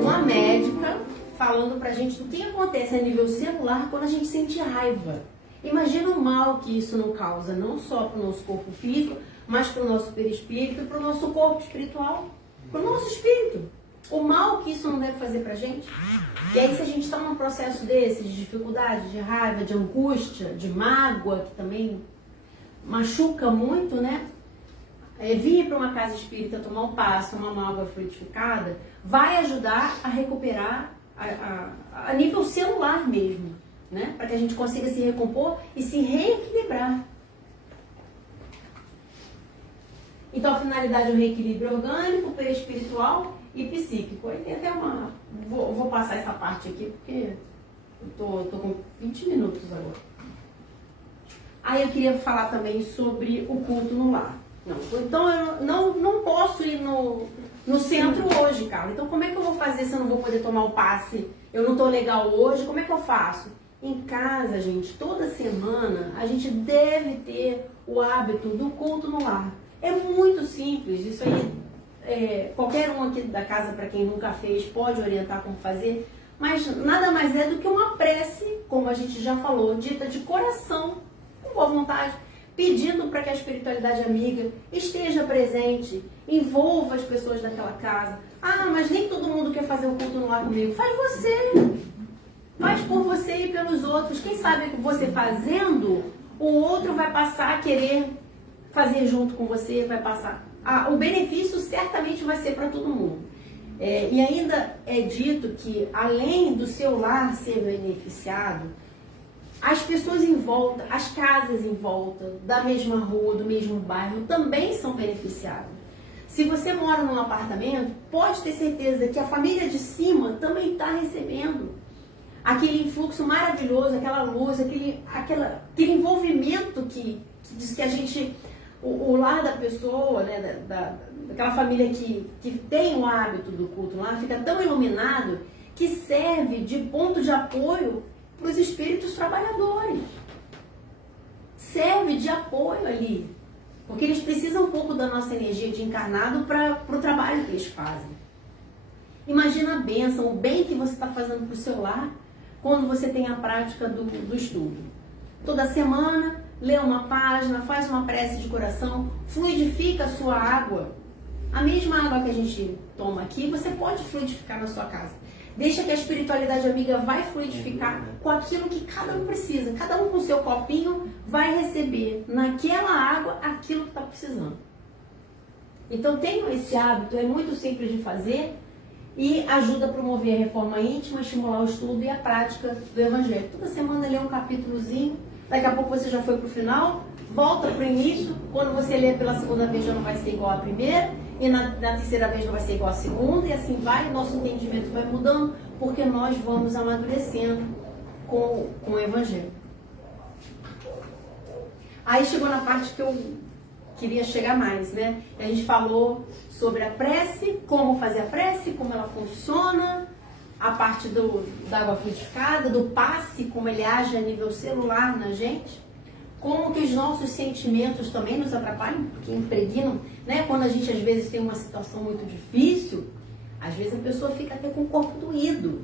Uma médica falando pra gente do que acontece a nível celular quando a gente sente raiva. Imagina o mal que isso não causa, não só para o nosso corpo físico, mas para o nosso perispírito e para o nosso corpo espiritual, para o nosso espírito. O mal que isso não deve fazer para a gente. E aí, se a gente está num processo desse, de dificuldade, de raiva, de angústia, de mágoa, que também machuca muito, né? Vir para uma casa espírita, tomar um passe, tomar uma água fluidificada, vai ajudar a recuperar a nível celular mesmo, né? Para que a gente consiga se recompor e se reequilibrar. Então, a finalidade é o reequilíbrio orgânico, perispiritual e psíquico. Aí tem até uma... Vou passar essa parte aqui, porque eu tô com 20 minutos agora. Aí eu queria falar também sobre o culto no lar. Então, eu não posso ir no centro hoje, Carla. Então, como é que eu vou fazer se eu não vou poder tomar o passe? Eu não tô legal hoje, como é que eu faço? Em casa, gente, toda semana, a gente deve ter o hábito do culto no lar. É muito simples, isso aí, qualquer um aqui da casa, para quem nunca fez, pode orientar como fazer, mas nada mais é do que uma prece, como a gente já falou, dita de coração, com boa vontade, pedindo para que a espiritualidade amiga esteja presente, envolva as pessoas daquela casa. Ah, mas nem todo mundo quer fazer o culto no lar comigo. Faz você, faz por você e pelos outros. Quem sabe que você fazendo, o outro vai passar a querer fazer junto com você, vai passar. O benefício certamente vai ser para todo mundo. E ainda é dito que, além do seu lar ser beneficiado, as pessoas em volta, as casas em volta, da mesma rua, do mesmo bairro, também são beneficiadas. Se você mora num apartamento, pode ter certeza que a família de cima também está recebendo aquele influxo maravilhoso, aquela luz, aquele envolvimento que diz que a gente... O lar da pessoa, né, daquela família que tem o hábito do culto lá, fica tão iluminado que serve de ponto de apoio para os espíritos trabalhadores. Serve de apoio ali. Porque eles precisam um pouco da nossa energia de encarnado para o trabalho que eles fazem. Imagina a bênção, o bem que você está fazendo para o seu lar quando você tem a prática do estudo. Toda semana, lê uma página, faz uma prece de coração, fluidifica a sua água. A mesma água que a gente toma aqui, você pode fluidificar na sua casa. Deixa que a espiritualidade amiga vai fluidificar com aquilo que cada um precisa. Cada um com o seu copinho vai receber naquela água aquilo que está precisando. Então tenham esse hábito, é muito simples de fazer e ajuda a promover a reforma íntima, estimular o estudo e a prática do Evangelho. Toda semana lê um capítulozinho. Daqui a pouco você já foi para o final, volta para o início. Quando você ler pela segunda vez já não vai ser igual à primeira, e na terceira vez não vai ser igual à segunda, e assim vai, nosso entendimento vai mudando, porque nós vamos amadurecendo com o Evangelho. Aí chegou na parte que eu queria chegar mais, né? A gente falou sobre a prece, como fazer a prece, como ela funciona, a parte da água fluidificada, do passe, como ele age a nível celular na gente, como que os nossos sentimentos também nos atrapalham, porque impregnam, né? Quando a gente às vezes tem uma situação muito difícil, às vezes a pessoa fica até com o corpo doído,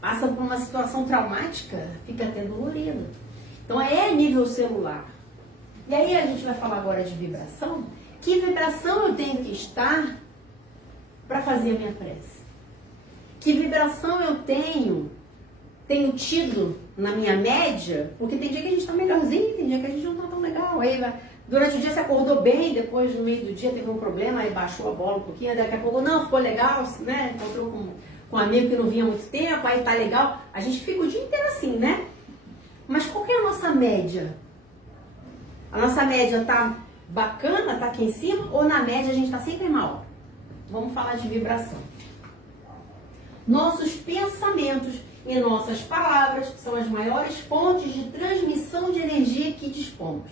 passa por uma situação traumática, fica até dolorido. Então é a nível celular. E aí a gente vai falar agora de vibração. Que vibração eu tenho que estar para fazer a minha prece? Que vibração eu tenho tido na minha média? Porque tem dia que a gente está melhorzinho, tem dia que a gente não está tão legal. Aí durante o dia você acordou bem, depois no meio do dia teve um problema, aí baixou a bola um pouquinho, daqui a pouco não, ficou legal, né? Encontrou com um amigo que não vinha há muito tempo, aí tá legal. A gente fica o dia inteiro assim, né? Mas qual que é a nossa média? A nossa média tá bacana, tá aqui em cima, ou na média a gente tá sempre mal? Vamos falar de vibração. Nossos pensamentos e nossas palavras são as maiores fontes de transmissão de energia que dispomos.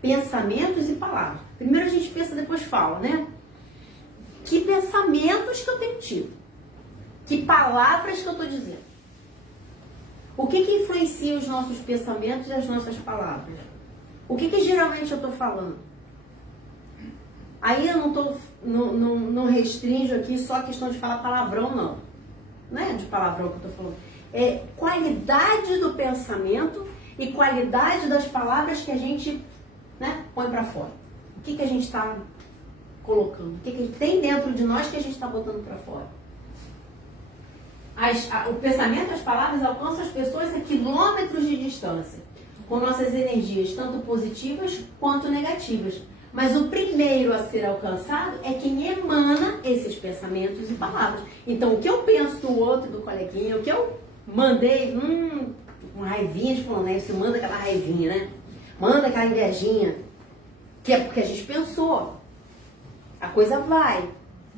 Pensamentos e palavras. Primeiro a gente pensa, depois fala, né? Que pensamentos que eu tenho tido? Que palavras que eu estou dizendo? O que influencia os nossos pensamentos e as nossas palavras? O que geralmente eu estou falando? Aí eu não restringo aqui só a questão de falar palavrão, não. Não é de palavrão que eu estou falando. É qualidade do pensamento e qualidade das palavras que a gente, né, põe para fora. O que a gente está colocando? O que tem dentro de nós que a gente está botando para fora? O pensamento, as palavras alcançam as pessoas a quilômetros de distância, com nossas energias, tanto positivas quanto negativas. Mas o primeiro a ser alcançado é quem emana esses pensamentos e palavras. Então, o que eu penso do outro, do coleguinha, o que eu mandei, uma raivinha de fulano, né? Você manda aquela raivinha, né? Manda aquela invejinha, que é porque a gente pensou. A coisa vai.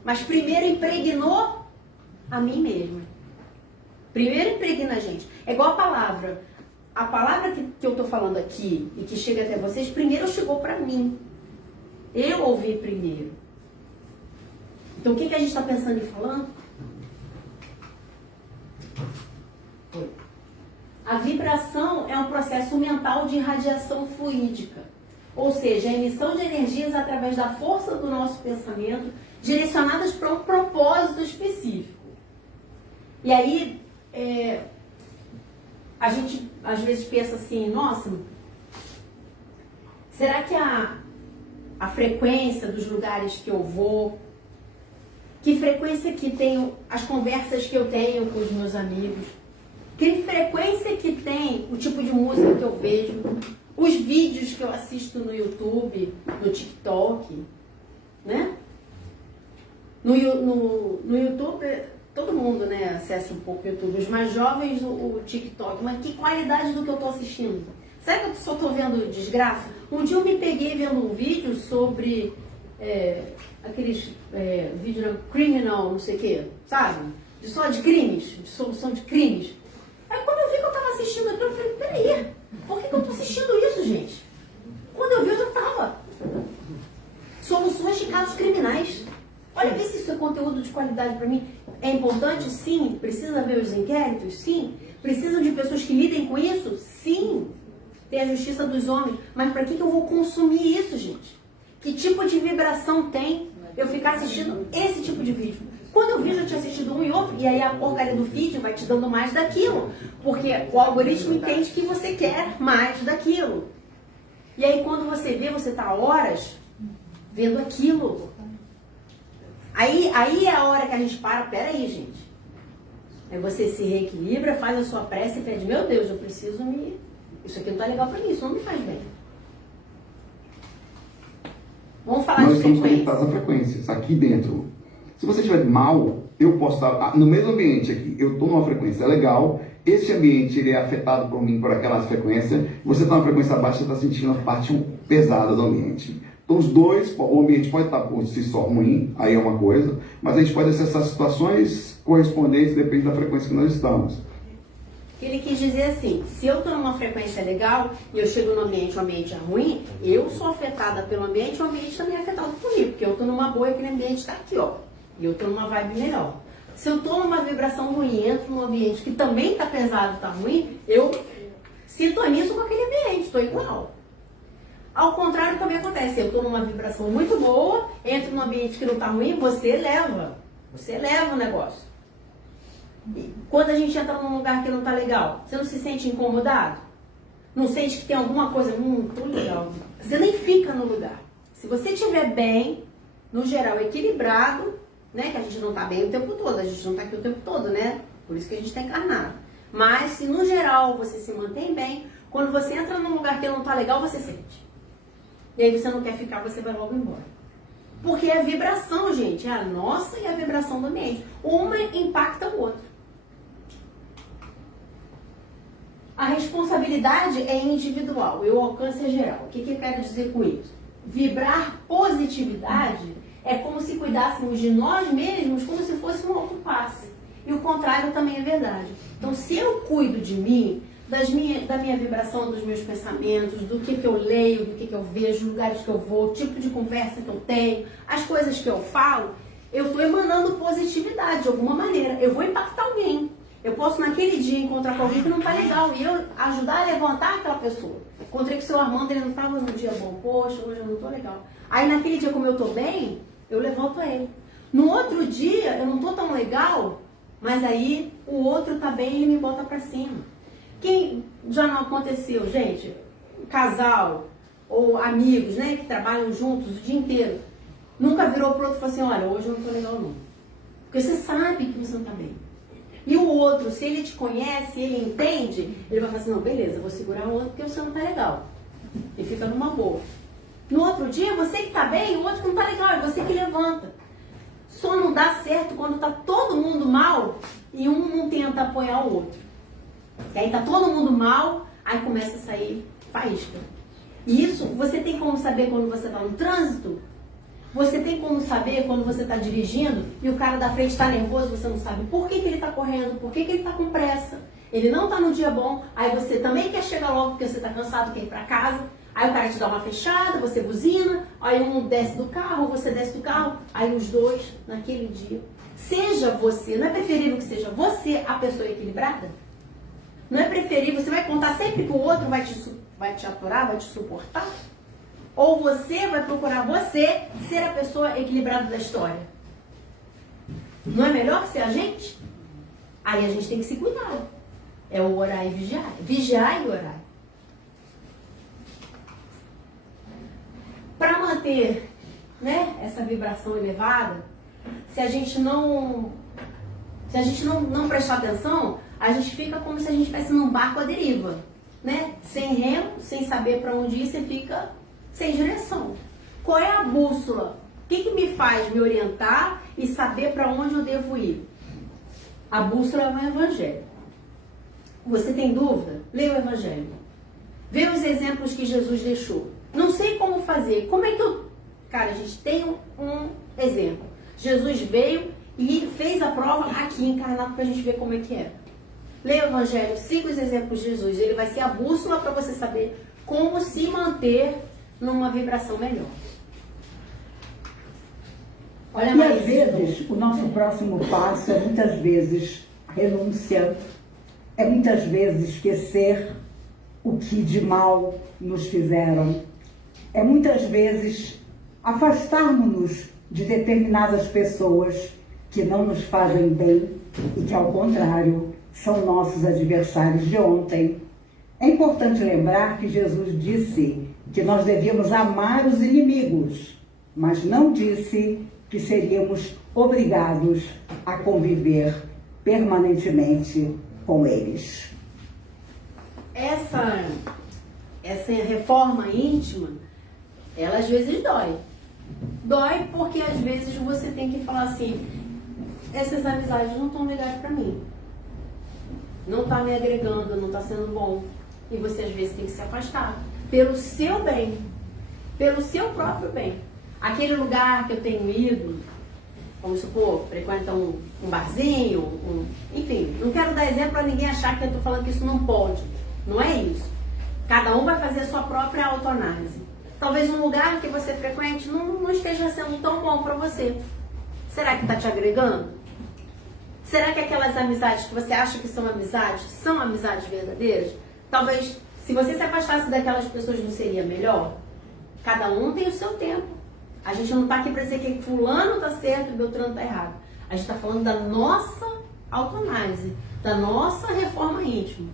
Mas primeiro impregnou a mim mesma. Primeiro impregna a gente. É igual a palavra. A palavra que eu estou falando aqui e que chega até vocês, primeiro chegou para mim. Eu ouvi primeiro. Então o que a gente está pensando e falando? A vibração é um processo mental de irradiação fluídica. Ou seja, a emissão de energias através da força do nosso pensamento, direcionadas para um propósito específico. E aí, a gente às vezes pensa assim, nossa, será que a frequência dos lugares que eu vou, que frequência que tem as conversas que eu tenho com os meus amigos, que frequência que tem o tipo de música que eu vejo, os vídeos que eu assisto no YouTube, no TikTok, né? No YouTube, todo mundo, né, acessa um pouco o YouTube. Os mais jovens, o TikTok. Mas que qualidade do que eu estou assistindo? Será que eu só estou vendo desgraça? Um dia eu me peguei vendo um vídeo sobre aqueles vídeos criminal, não sei o quê, sabe? Só de crimes, de solução de crimes. Aí quando eu vi que eu estava assistindo aquilo, eu falei, peraí, por que eu estou assistindo isso, gente? Quando eu vi, eu já estava. Soluções de casos criminais. Olha, vê se isso é conteúdo de qualidade para mim. É importante? Sim. Precisa ver os inquéritos? Sim. Precisam de pessoas que lidem com isso? Sim. Tem a justiça dos homens. Mas para que eu vou consumir isso, gente? Que tipo de vibração tem eu ficar assistindo esse tipo de vídeo? Quando eu vi, eu já tinha assistido um e outro, e aí a porcaria do feed vai te dando mais daquilo. Porque o algoritmo entende que você quer mais daquilo. E aí quando você vê, você está horas vendo aquilo. Aí é a hora que a gente para, peraí, gente. Aí você se reequilibra, faz a sua prece e pede, meu Deus, eu preciso me... Isso aqui não tá legal pra mim, isso não me faz bem. Vamos falar Nós de frequência. estamos conectados a frequências, aqui dentro. Se você estiver mal, eu posso estar... No mesmo ambiente aqui, eu estou numa frequência legal, esse ambiente ele é afetado por mim, por aquelas frequências, você está na frequência baixa, você está sentindo a parte pesada do ambiente. Então os dois, o ambiente pode estar por si só ruim, aí é uma coisa, mas a gente pode acessar situações correspondentes, depende da frequência que nós estamos. Ele quis dizer assim, se eu estou numa frequência legal e eu chego no ambiente, o ambiente é ruim, eu sou afetada pelo ambiente, o ambiente também é afetado por mim, porque eu estou numa boa e aquele ambiente está aqui, ó, e eu estou numa vibe melhor. Se eu estou numa vibração ruim, entro num ambiente que também está pesado, está ruim, eu sintonizo com aquele ambiente, estou igual. Ao contrário, também acontece. Eu estou numa vibração muito boa, entro num ambiente que não está ruim, você eleva o negócio. E quando a gente entra num lugar que não está legal, você não se sente incomodado? Não sente que tem alguma coisa, tô legal. Você nem fica no lugar. Se você estiver bem, no geral, equilibrado, né? Que a gente não está bem o tempo todo, a gente não está aqui o tempo todo, né? Por isso que a gente está encarnado. Mas se no geral você se mantém bem, quando você entra num lugar que não está legal, você sente. E aí você não quer ficar, você vai logo embora. Porque é a vibração, gente, é a nossa e a vibração do ambiente. Uma impacta o outro. A responsabilidade é individual e o alcance é geral. O que eu quero dizer com isso? Vibrar positividade é como se cuidássemos de nós mesmos como se fosse um autopasse. E o contrário também é verdade. Então, se eu cuido de mim, da minha vibração, dos meus pensamentos, do que eu leio, do que eu vejo, lugares que eu vou, o tipo de conversa que eu tenho, as coisas que eu falo, eu estou emanando positividade de alguma maneira. Eu vou impactar alguém. Eu posso naquele dia encontrar com alguém que não está legal e eu ajudar a levantar aquela pessoa. Encontrei com o seu Armando, ele não estava no dia bom. Poxa, hoje eu não estou legal. Aí naquele dia, como eu estou bem, eu levanto ele. No outro dia, eu não estou tão legal, mas aí o outro está bem e ele me bota para cima. Quem já não aconteceu, gente, casal ou amigos, né, que trabalham juntos o dia inteiro, nunca virou pro outro e falou assim, olha, hoje eu não tô legal não. Porque você sabe que você não tá bem. E o outro, se ele te conhece, ele entende, ele vai falar assim, não, beleza, vou segurar o outro porque você não tá legal. E fica numa boa. No outro dia, você que tá bem, o outro que não tá legal, é você que levanta. Só não dá certo quando tá todo mundo mal e um não tenta apoiar o outro. E aí tá todo mundo mal, aí começa a sair faísca. E isso, você tem como saber quando você tá no trânsito? Você tem como saber quando você está dirigindo e o cara da frente está nervoso, você não sabe por que ele está correndo, por que ele está com pressa. Ele não está no dia bom, aí você também quer chegar logo porque você está cansado, quer ir para casa. Aí o cara te dá uma fechada, você buzina, aí um desce do carro, você desce do carro, aí os dois, naquele dia. Seja você, não é preferível que seja você a pessoa equilibrada? Não é preferível, você vai contar sempre que o outro vai te aturar, vai te suportar? Ou você vai procurar você ser a pessoa equilibrada da história? Não é melhor ser a gente? Aí a gente tem que se cuidar. É o orar e vigiar. Vigiar e orar. Para manter, né, essa vibração elevada, se a gente não prestar atenção, a gente fica como se a gente estivesse num barco à deriva, né? Sem remo, sem saber para onde ir, você fica sem direção. Qual é a bússola? O que me faz me orientar e saber para onde eu devo ir? A bússola é o Evangelho. Você tem dúvida? Leia o Evangelho. Vê os exemplos que Jesus deixou. Não sei como fazer. Como é que eu... Cara, a gente tem um exemplo. Jesus veio e fez a prova aqui encarnado para a gente ver como é que é. Leia o Evangelho, siga os exemplos de Jesus. Ele vai ser a bússola para você saber como se manter numa vibração melhor. Olha e às vezes, o nosso próximo passo é muitas vezes renúncia, é muitas vezes esquecer o que de mal nos fizeram, é muitas vezes afastarmos-nos de determinadas pessoas que não nos fazem bem e que, ao contrário, são nossos adversários de ontem. É importante lembrar que Jesus disse que nós devíamos amar os inimigos, mas não disse que seríamos obrigados a conviver permanentemente com eles. Essa reforma íntima, ela às vezes dói. Dói porque às vezes você tem que falar assim, essas amizades não estão legais para mim. Não está me agregando, não está sendo bom. E você às vezes tem que se afastar. Pelo seu bem. Pelo seu próprio bem. Aquele lugar que eu tenho ido, vamos supor, frequenta um barzinho, enfim, não quero dar exemplo para ninguém achar que eu estou falando que isso não pode. Não é isso. Cada um vai fazer a sua própria autoanálise. Talvez um lugar que você frequente não esteja sendo tão bom para você. Será que está te agregando? Será que aquelas amizades que você acha que são amizades verdadeiras? Talvez, se você se afastasse daquelas pessoas, não seria melhor? Cada um tem o seu tempo. A gente não está aqui para dizer que fulano está certo e Beltrano está errado. A gente está falando da nossa autoanálise, da nossa reforma íntima.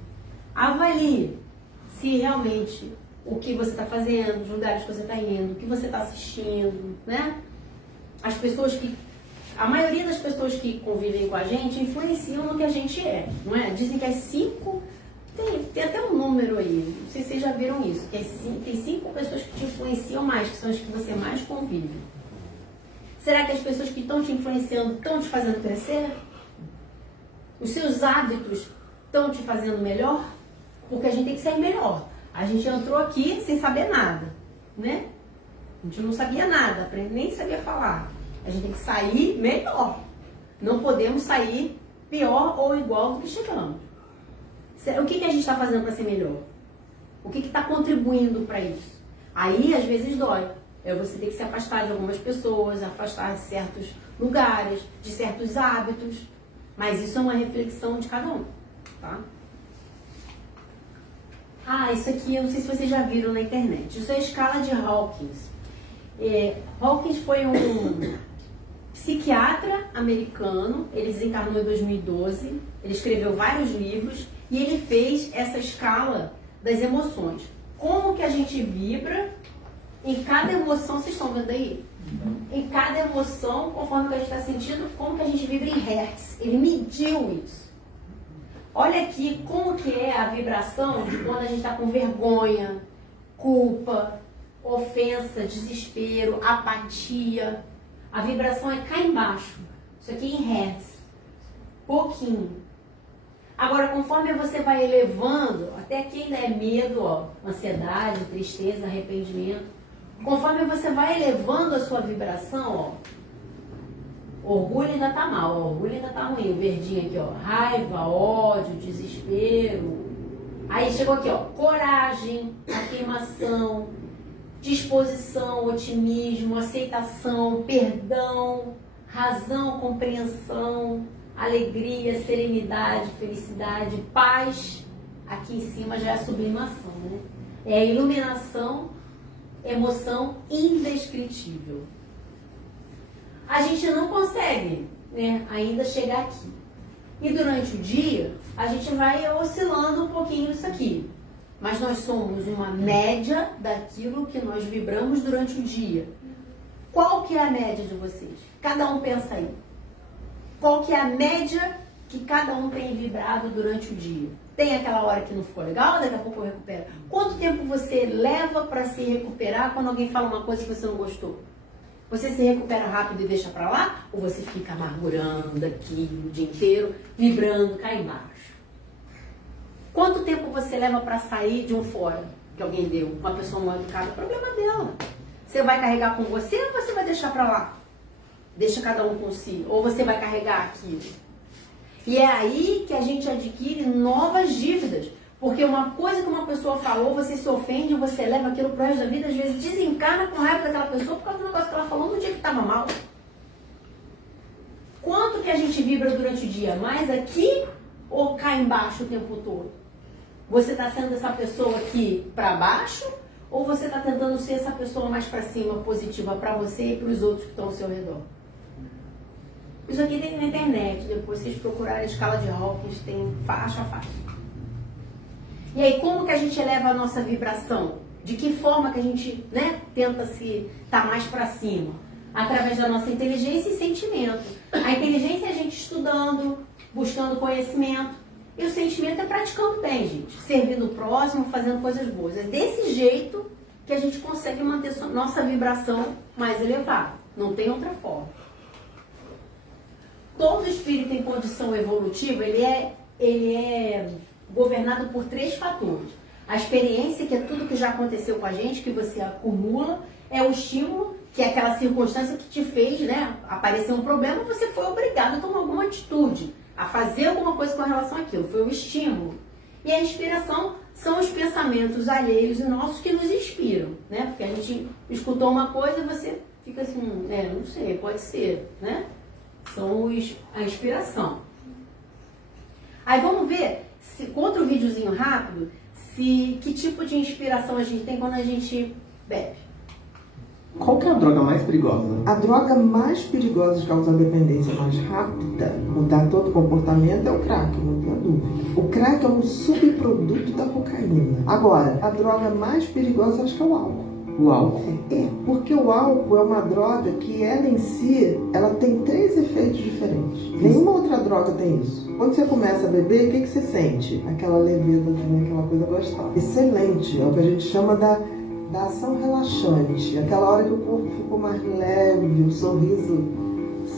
Avalie se realmente o que você está fazendo, os lugares que você está indo, o que você está assistindo, né? A maioria das pessoas que convivem com a gente influenciam no que a gente é, não é? Dizem que as 5... Tem até um número aí, não sei se vocês já viram isso, que tem 5 pessoas que te influenciam mais, que são as que você mais convive. Será que as pessoas que estão te influenciando estão te fazendo crescer? Os seus hábitos estão te fazendo melhor? Porque a gente tem que ser melhor. A gente entrou aqui sem saber nada, né? A gente não sabia nada, nem sabia falar. A gente tem que sair melhor. Não podemos sair pior ou igual do que chegamos. O que a gente está fazendo para ser melhor? O que está contribuindo para isso? Aí, às vezes, dói. Você tem que se afastar de algumas pessoas, afastar de certos lugares, de certos hábitos. Mas isso é uma reflexão de cada um, tá? Isso aqui, eu não sei se vocês já viram na internet. Isso é a escala de Hawkins. Hawkins foi um psiquiatra americano. Ele desencarnou em 2012. Ele escreveu vários livros. E ele fez essa escala das emoções. Como que a gente vibra em cada emoção, vocês estão vendo aí? Em cada emoção, conforme que a gente está sentindo, como que a gente vibra em hertz. Ele mediu isso. Olha aqui como que é a vibração de quando a gente está com vergonha, culpa, ofensa, desespero, apatia. A vibração é cá embaixo. Isso aqui em hertz. Pouquinho. Agora, conforme você vai elevando, até aqui ainda é medo, ó, ansiedade, tristeza, arrependimento. Conforme você vai elevando a sua vibração, ó, orgulho ainda tá mal, ó, orgulho ainda tá ruim, o verdinho aqui, ó, raiva, ódio, desespero. Aí chegou aqui, ó, coragem, afirmação, disposição, otimismo, aceitação, perdão, razão, compreensão, alegria, serenidade, felicidade, paz. Aqui em cima já é a sublimação, né? É a iluminação, emoção indescritível. A gente não consegue, né, ainda chegar aqui. E durante o dia, a gente vai oscilando um pouquinho isso aqui. Mas nós somos uma média daquilo que nós vibramos durante o dia. Qual que é a média de vocês? Cada um pensa aí. Qual que é a média que cada um tem vibrado durante o dia? Tem aquela hora que não ficou legal, daqui a pouco eu recupero. Quanto tempo você leva para se recuperar quando alguém fala uma coisa que você não gostou? Você se recupera rápido e deixa pra lá? Ou você fica amargurando aqui o dia inteiro, vibrando cá embaixo? Quanto tempo você leva pra sair de um fora que alguém deu? Uma pessoa mal educada, o problema dela. Você vai carregar com você ou você vai deixar pra lá? Deixa cada um com si. Ou você vai carregar aquilo? E é aí que a gente adquire novas dívidas. Porque uma coisa que uma pessoa falou, você se ofende, você leva aquilo pro resto da vida, às vezes desencarna com raiva daquela pessoa por causa do negócio que ela falou no dia que estava mal. Quanto que a gente vibra durante o dia? Mais aqui ou cá embaixo o tempo todo? Você está sendo essa pessoa aqui para baixo ou você está tentando ser essa pessoa mais para cima, positiva para você e para os outros que estão ao seu redor? Isso aqui tem na internet, depois vocês procurarem a escala de Hawkins, tem faixa a faixa. E aí, como que a gente eleva a nossa vibração? De que forma que a gente, né, tenta se estar mais para cima? Através da nossa inteligência e sentimento. A inteligência é a gente estudando, buscando conhecimento. E o sentimento é praticando bem, gente. Servindo o próximo, fazendo coisas boas. É desse jeito que a gente consegue manter nossa vibração mais elevada. Não tem outra forma. Todo espírito em condição evolutiva, ele é governado por 3 fatores. A experiência, que é tudo que já aconteceu com a gente, que você acumula, é o estímulo, que é aquela circunstância que te fez, né, aparecer um problema, você foi obrigado a tomar alguma atitude, a fazer alguma coisa com relação àquilo, foi o estímulo. E a inspiração são os pensamentos alheios e nossos que nos inspiram, né, porque a gente escutou uma coisa e você fica assim, não sei, pode ser, né, são a inspiração. Aí vamos ver, outro videozinho rápido, que tipo de inspiração a gente tem quando a gente bebe. Qual que é a droga mais perigosa? A droga mais perigosa de causar dependência mais rápida, mudar todo o comportamento, é o crack, não tenha dúvida. O crack é um subproduto da cocaína. Agora, a droga mais perigosa acho que é o álcool. O álcool? É, porque o álcool é uma droga que ela em si, ela tem 3 efeitos diferentes. Nenhuma outra droga tem isso. Quando você começa a beber, o que você sente? Aquela leveza, aquela coisa gostosa. Excelente, é o que a gente chama da ação relaxante. Aquela hora que o corpo ficou mais leve, o sorriso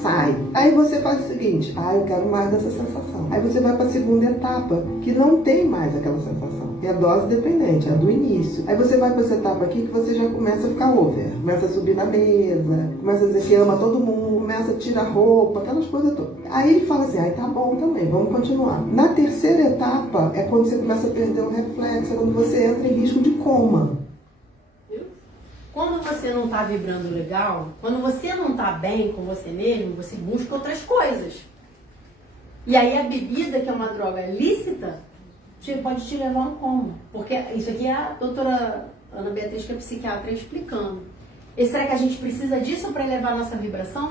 sai. Aí você faz o seguinte, eu quero mais dessa sensação. Aí você vai para a segunda etapa, que não tem mais aquela sensação. É a dose dependente, é a do início. Aí você vai para essa etapa aqui que você já começa a ficar over. Começa a subir na mesa, começa a dizer que ama todo mundo, começa a tirar roupa, aquelas coisas todas. Aí ele fala assim, tá bom também, vamos continuar. Na terceira etapa é quando você começa a perder o reflexo, é quando você entra em risco de coma. Quando você não está vibrando legal, quando você não está bem com você mesmo, você busca outras coisas. E aí a bebida, que é uma droga lícita, pode te levar a um coma. Porque isso aqui é a doutora Ana Beatriz, que é psiquiatra, explicando. E será que a gente precisa disso para elevar a nossa vibração?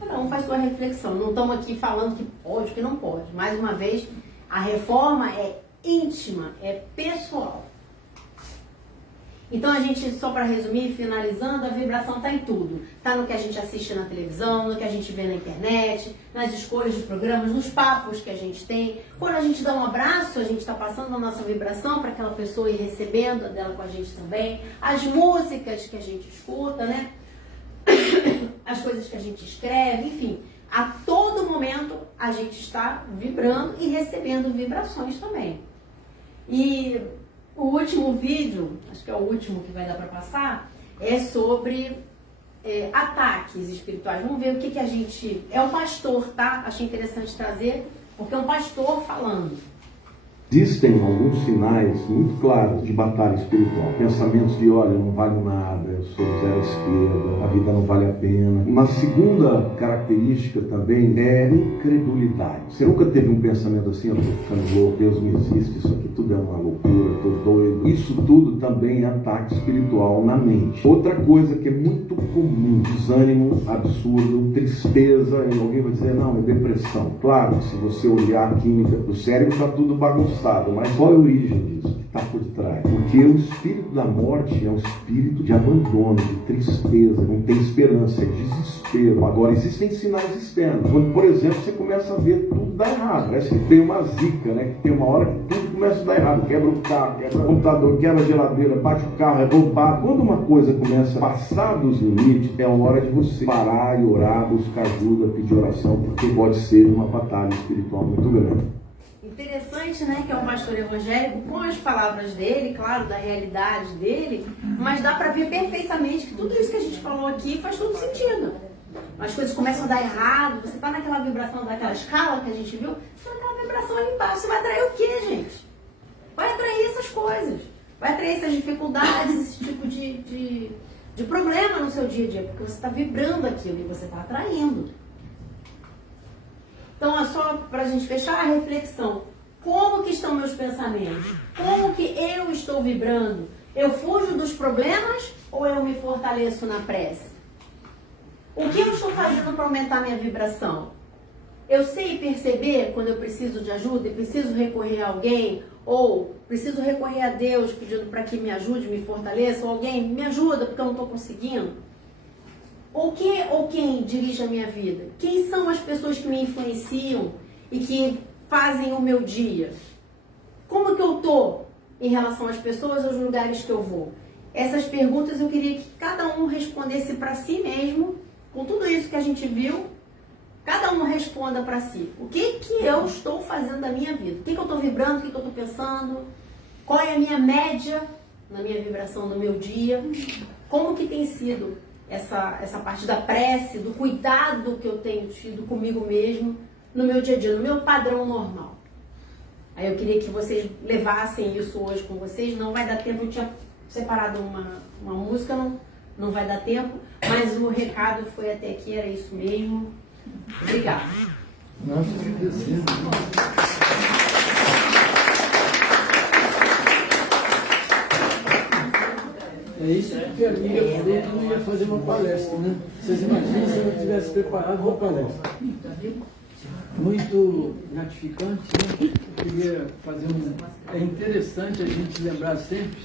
Cada um faz sua reflexão. Não estamos aqui falando que pode, que não pode. Mais uma vez, a reforma é íntima, é pessoal. Então a gente, só para resumir, finalizando, a vibração está em tudo. Está no que a gente assiste na televisão, no que a gente vê na internet, nas escolhas de programas, nos papos que a gente tem. Quando a gente dá um abraço, a gente está passando a nossa vibração para aquela pessoa ir recebendo a dela com a gente também. As músicas que a gente escuta, né? As coisas que a gente escreve, enfim. A todo momento a gente está vibrando e recebendo vibrações também. E o último vídeo, acho que é o último que vai dar para passar, é sobre ataques espirituais. Vamos ver o que a gente... É um pastor, tá? Achei interessante trazer, porque é um pastor falando. Existem alguns sinais muito claros de batalha espiritual. Pensamentos de, olha, eu não valho nada, eu sou zero à esquerda, a vida não vale a pena. Uma segunda característica também é incredulidade. Você nunca teve um pensamento assim, eu tô ficando louco, Deus não existe, isso aqui tudo é uma loucura, eu tô doido. Isso tudo também é ataque espiritual na mente. Outra coisa que é muito comum, desânimo absurdo, tristeza, alguém vai dizer, não, é depressão. Claro, se você olhar a química do cérebro, está tudo bagunçado. Mas qual é a origem disso? Que está por trás? Porque o espírito da morte é um espírito de abandono, de tristeza, não tem esperança, é desespero. Agora, existem sinais externos. Quando, por exemplo, você começa a ver tudo dar errado. Parece que tem uma zica, né? Que tem uma hora que tudo começa a dar errado. Quebra o carro, quebra o computador, quebra a geladeira, bate o carro, é roubado. Quando uma coisa começa a passar dos limites, é hora de você parar e orar, buscar ajuda, pedir oração, porque pode ser uma batalha espiritual muito grande. Interessante, né, que é um pastor evangélico com as palavras dele, claro, da realidade dele, mas dá para ver perfeitamente que tudo isso que a gente falou aqui faz todo sentido. As coisas começam a dar errado, você tá naquela vibração daquela escala que a gente viu, você tá naquela vibração ali embaixo, você vai atrair o quê, gente? Vai atrair essas coisas, vai atrair essas dificuldades, esse tipo de problema no seu dia a dia, porque você está vibrando aquilo e você está atraindo. Então, é só para a gente fechar a reflexão. Como que estão meus pensamentos? Como que eu estou vibrando? Eu fujo dos problemas ou eu me fortaleço na prece? O que eu estou fazendo para aumentar minha vibração? Eu sei perceber quando eu preciso de ajuda e preciso recorrer a alguém, ou preciso recorrer a Deus pedindo para que me ajude, me fortaleça, ou alguém me ajuda porque eu não estou conseguindo? O que ou quem dirige a minha vida? Quem são as pessoas que me influenciam e que fazem o meu dia? Como que eu estou em relação às pessoas, aos lugares que eu vou? Essas perguntas eu queria que cada um respondesse para si mesmo, com tudo isso que a gente viu, cada um responda para si. O que eu estou fazendo da minha vida? O que eu estou vibrando, o que eu estou pensando? Qual é a minha média na minha vibração do meu dia? Como que tem sido essa parte da prece, do cuidado que eu tenho tido comigo mesmo no meu dia a dia, no meu padrão normal. Aí eu queria que vocês levassem isso hoje com vocês. Não vai dar tempo, eu tinha separado uma música, não vai dar tempo, mas o recado foi até aqui, era isso mesmo. Obrigada. Nossa, que descendo. É isso que a amiga falou que não ia fazer uma palestra, né? Vocês imaginam se eu tivesse preparado uma palestra. Muito gratificante, né? Eu queria fazer É interessante a gente lembrar sempre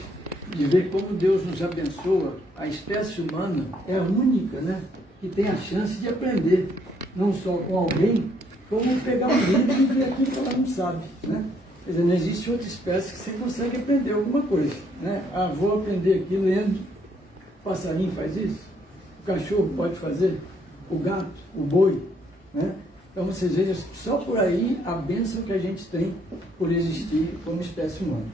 de ver como Deus nos abençoa. A espécie humana é a única, né? Que tem a chance de aprender, não só com alguém, como pegar um livro e ver aquilo que ela não sabe, né? Quer dizer, não existe outra espécie que você consegue aprender alguma coisa, né? Ah, vou aprender aqui lendo. O passarinho faz isso, o cachorro pode fazer, o gato, o boi, né? Então vocês vejam só por aí a bênção que a gente tem por existir como espécie humana.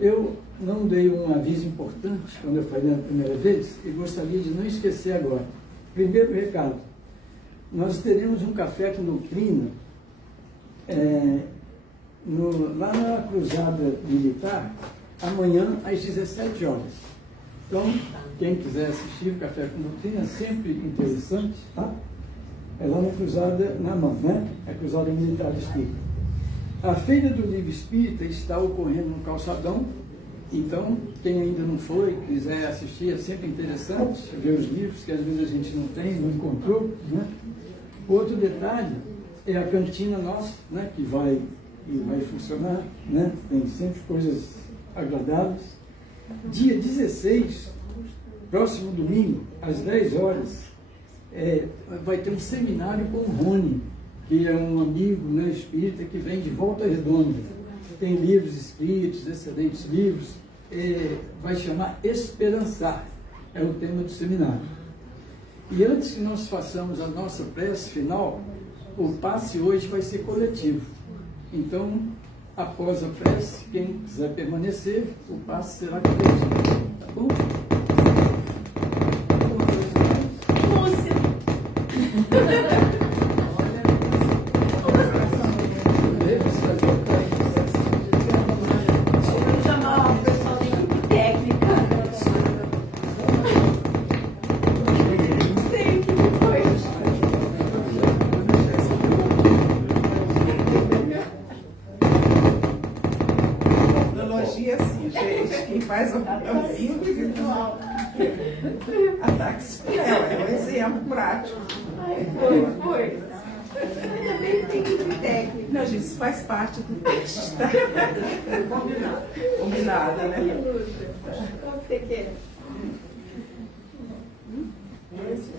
Eu não dei um aviso importante quando eu falei na primeira vez e gostaria de não esquecer agora. Primeiro recado, nós teremos um café com doutrina lá na Cruzada Militar, amanhã às 17 horas. Então, quem quiser assistir o Café com Doutrina, é sempre interessante, tá? É lá na Cruzada, na mão, né? É a Cruzada Militar Espírita. A Feira do Livro Espírita está ocorrendo no Calçadão, então, quem ainda não foi, quiser assistir, é sempre interessante ver os livros, que às vezes a gente não tem, não encontrou, né? Outro detalhe é a cantina nossa, né? Que vai funcionar, né? Tem sempre coisas agradáveis. Dia 16, próximo domingo, às 10 horas, vai ter um seminário com o Rony, que é um amigo, né, espírita que vem de Volta Redonda. Tem livros escritos, excelentes livros. Vai chamar Esperançar, é o tema do seminário. E antes que nós façamos a nossa prece final, o passe hoje vai ser coletivo. Então, após a prece, quem quiser permanecer, o passe será coletivo. Tá bom? Lúcia! Vou chamar o pessoal da equipe técnica. Sei que foi. Tecnologia, sim, gente. Quem faz o individual. Ataque espinhel é um exemplo prático. Foi. Ainda bem que tem equipe técnica. Não, gente, isso faz parte do teste, tá? Combinada, né? Lúcia, qual que você quer? Esse?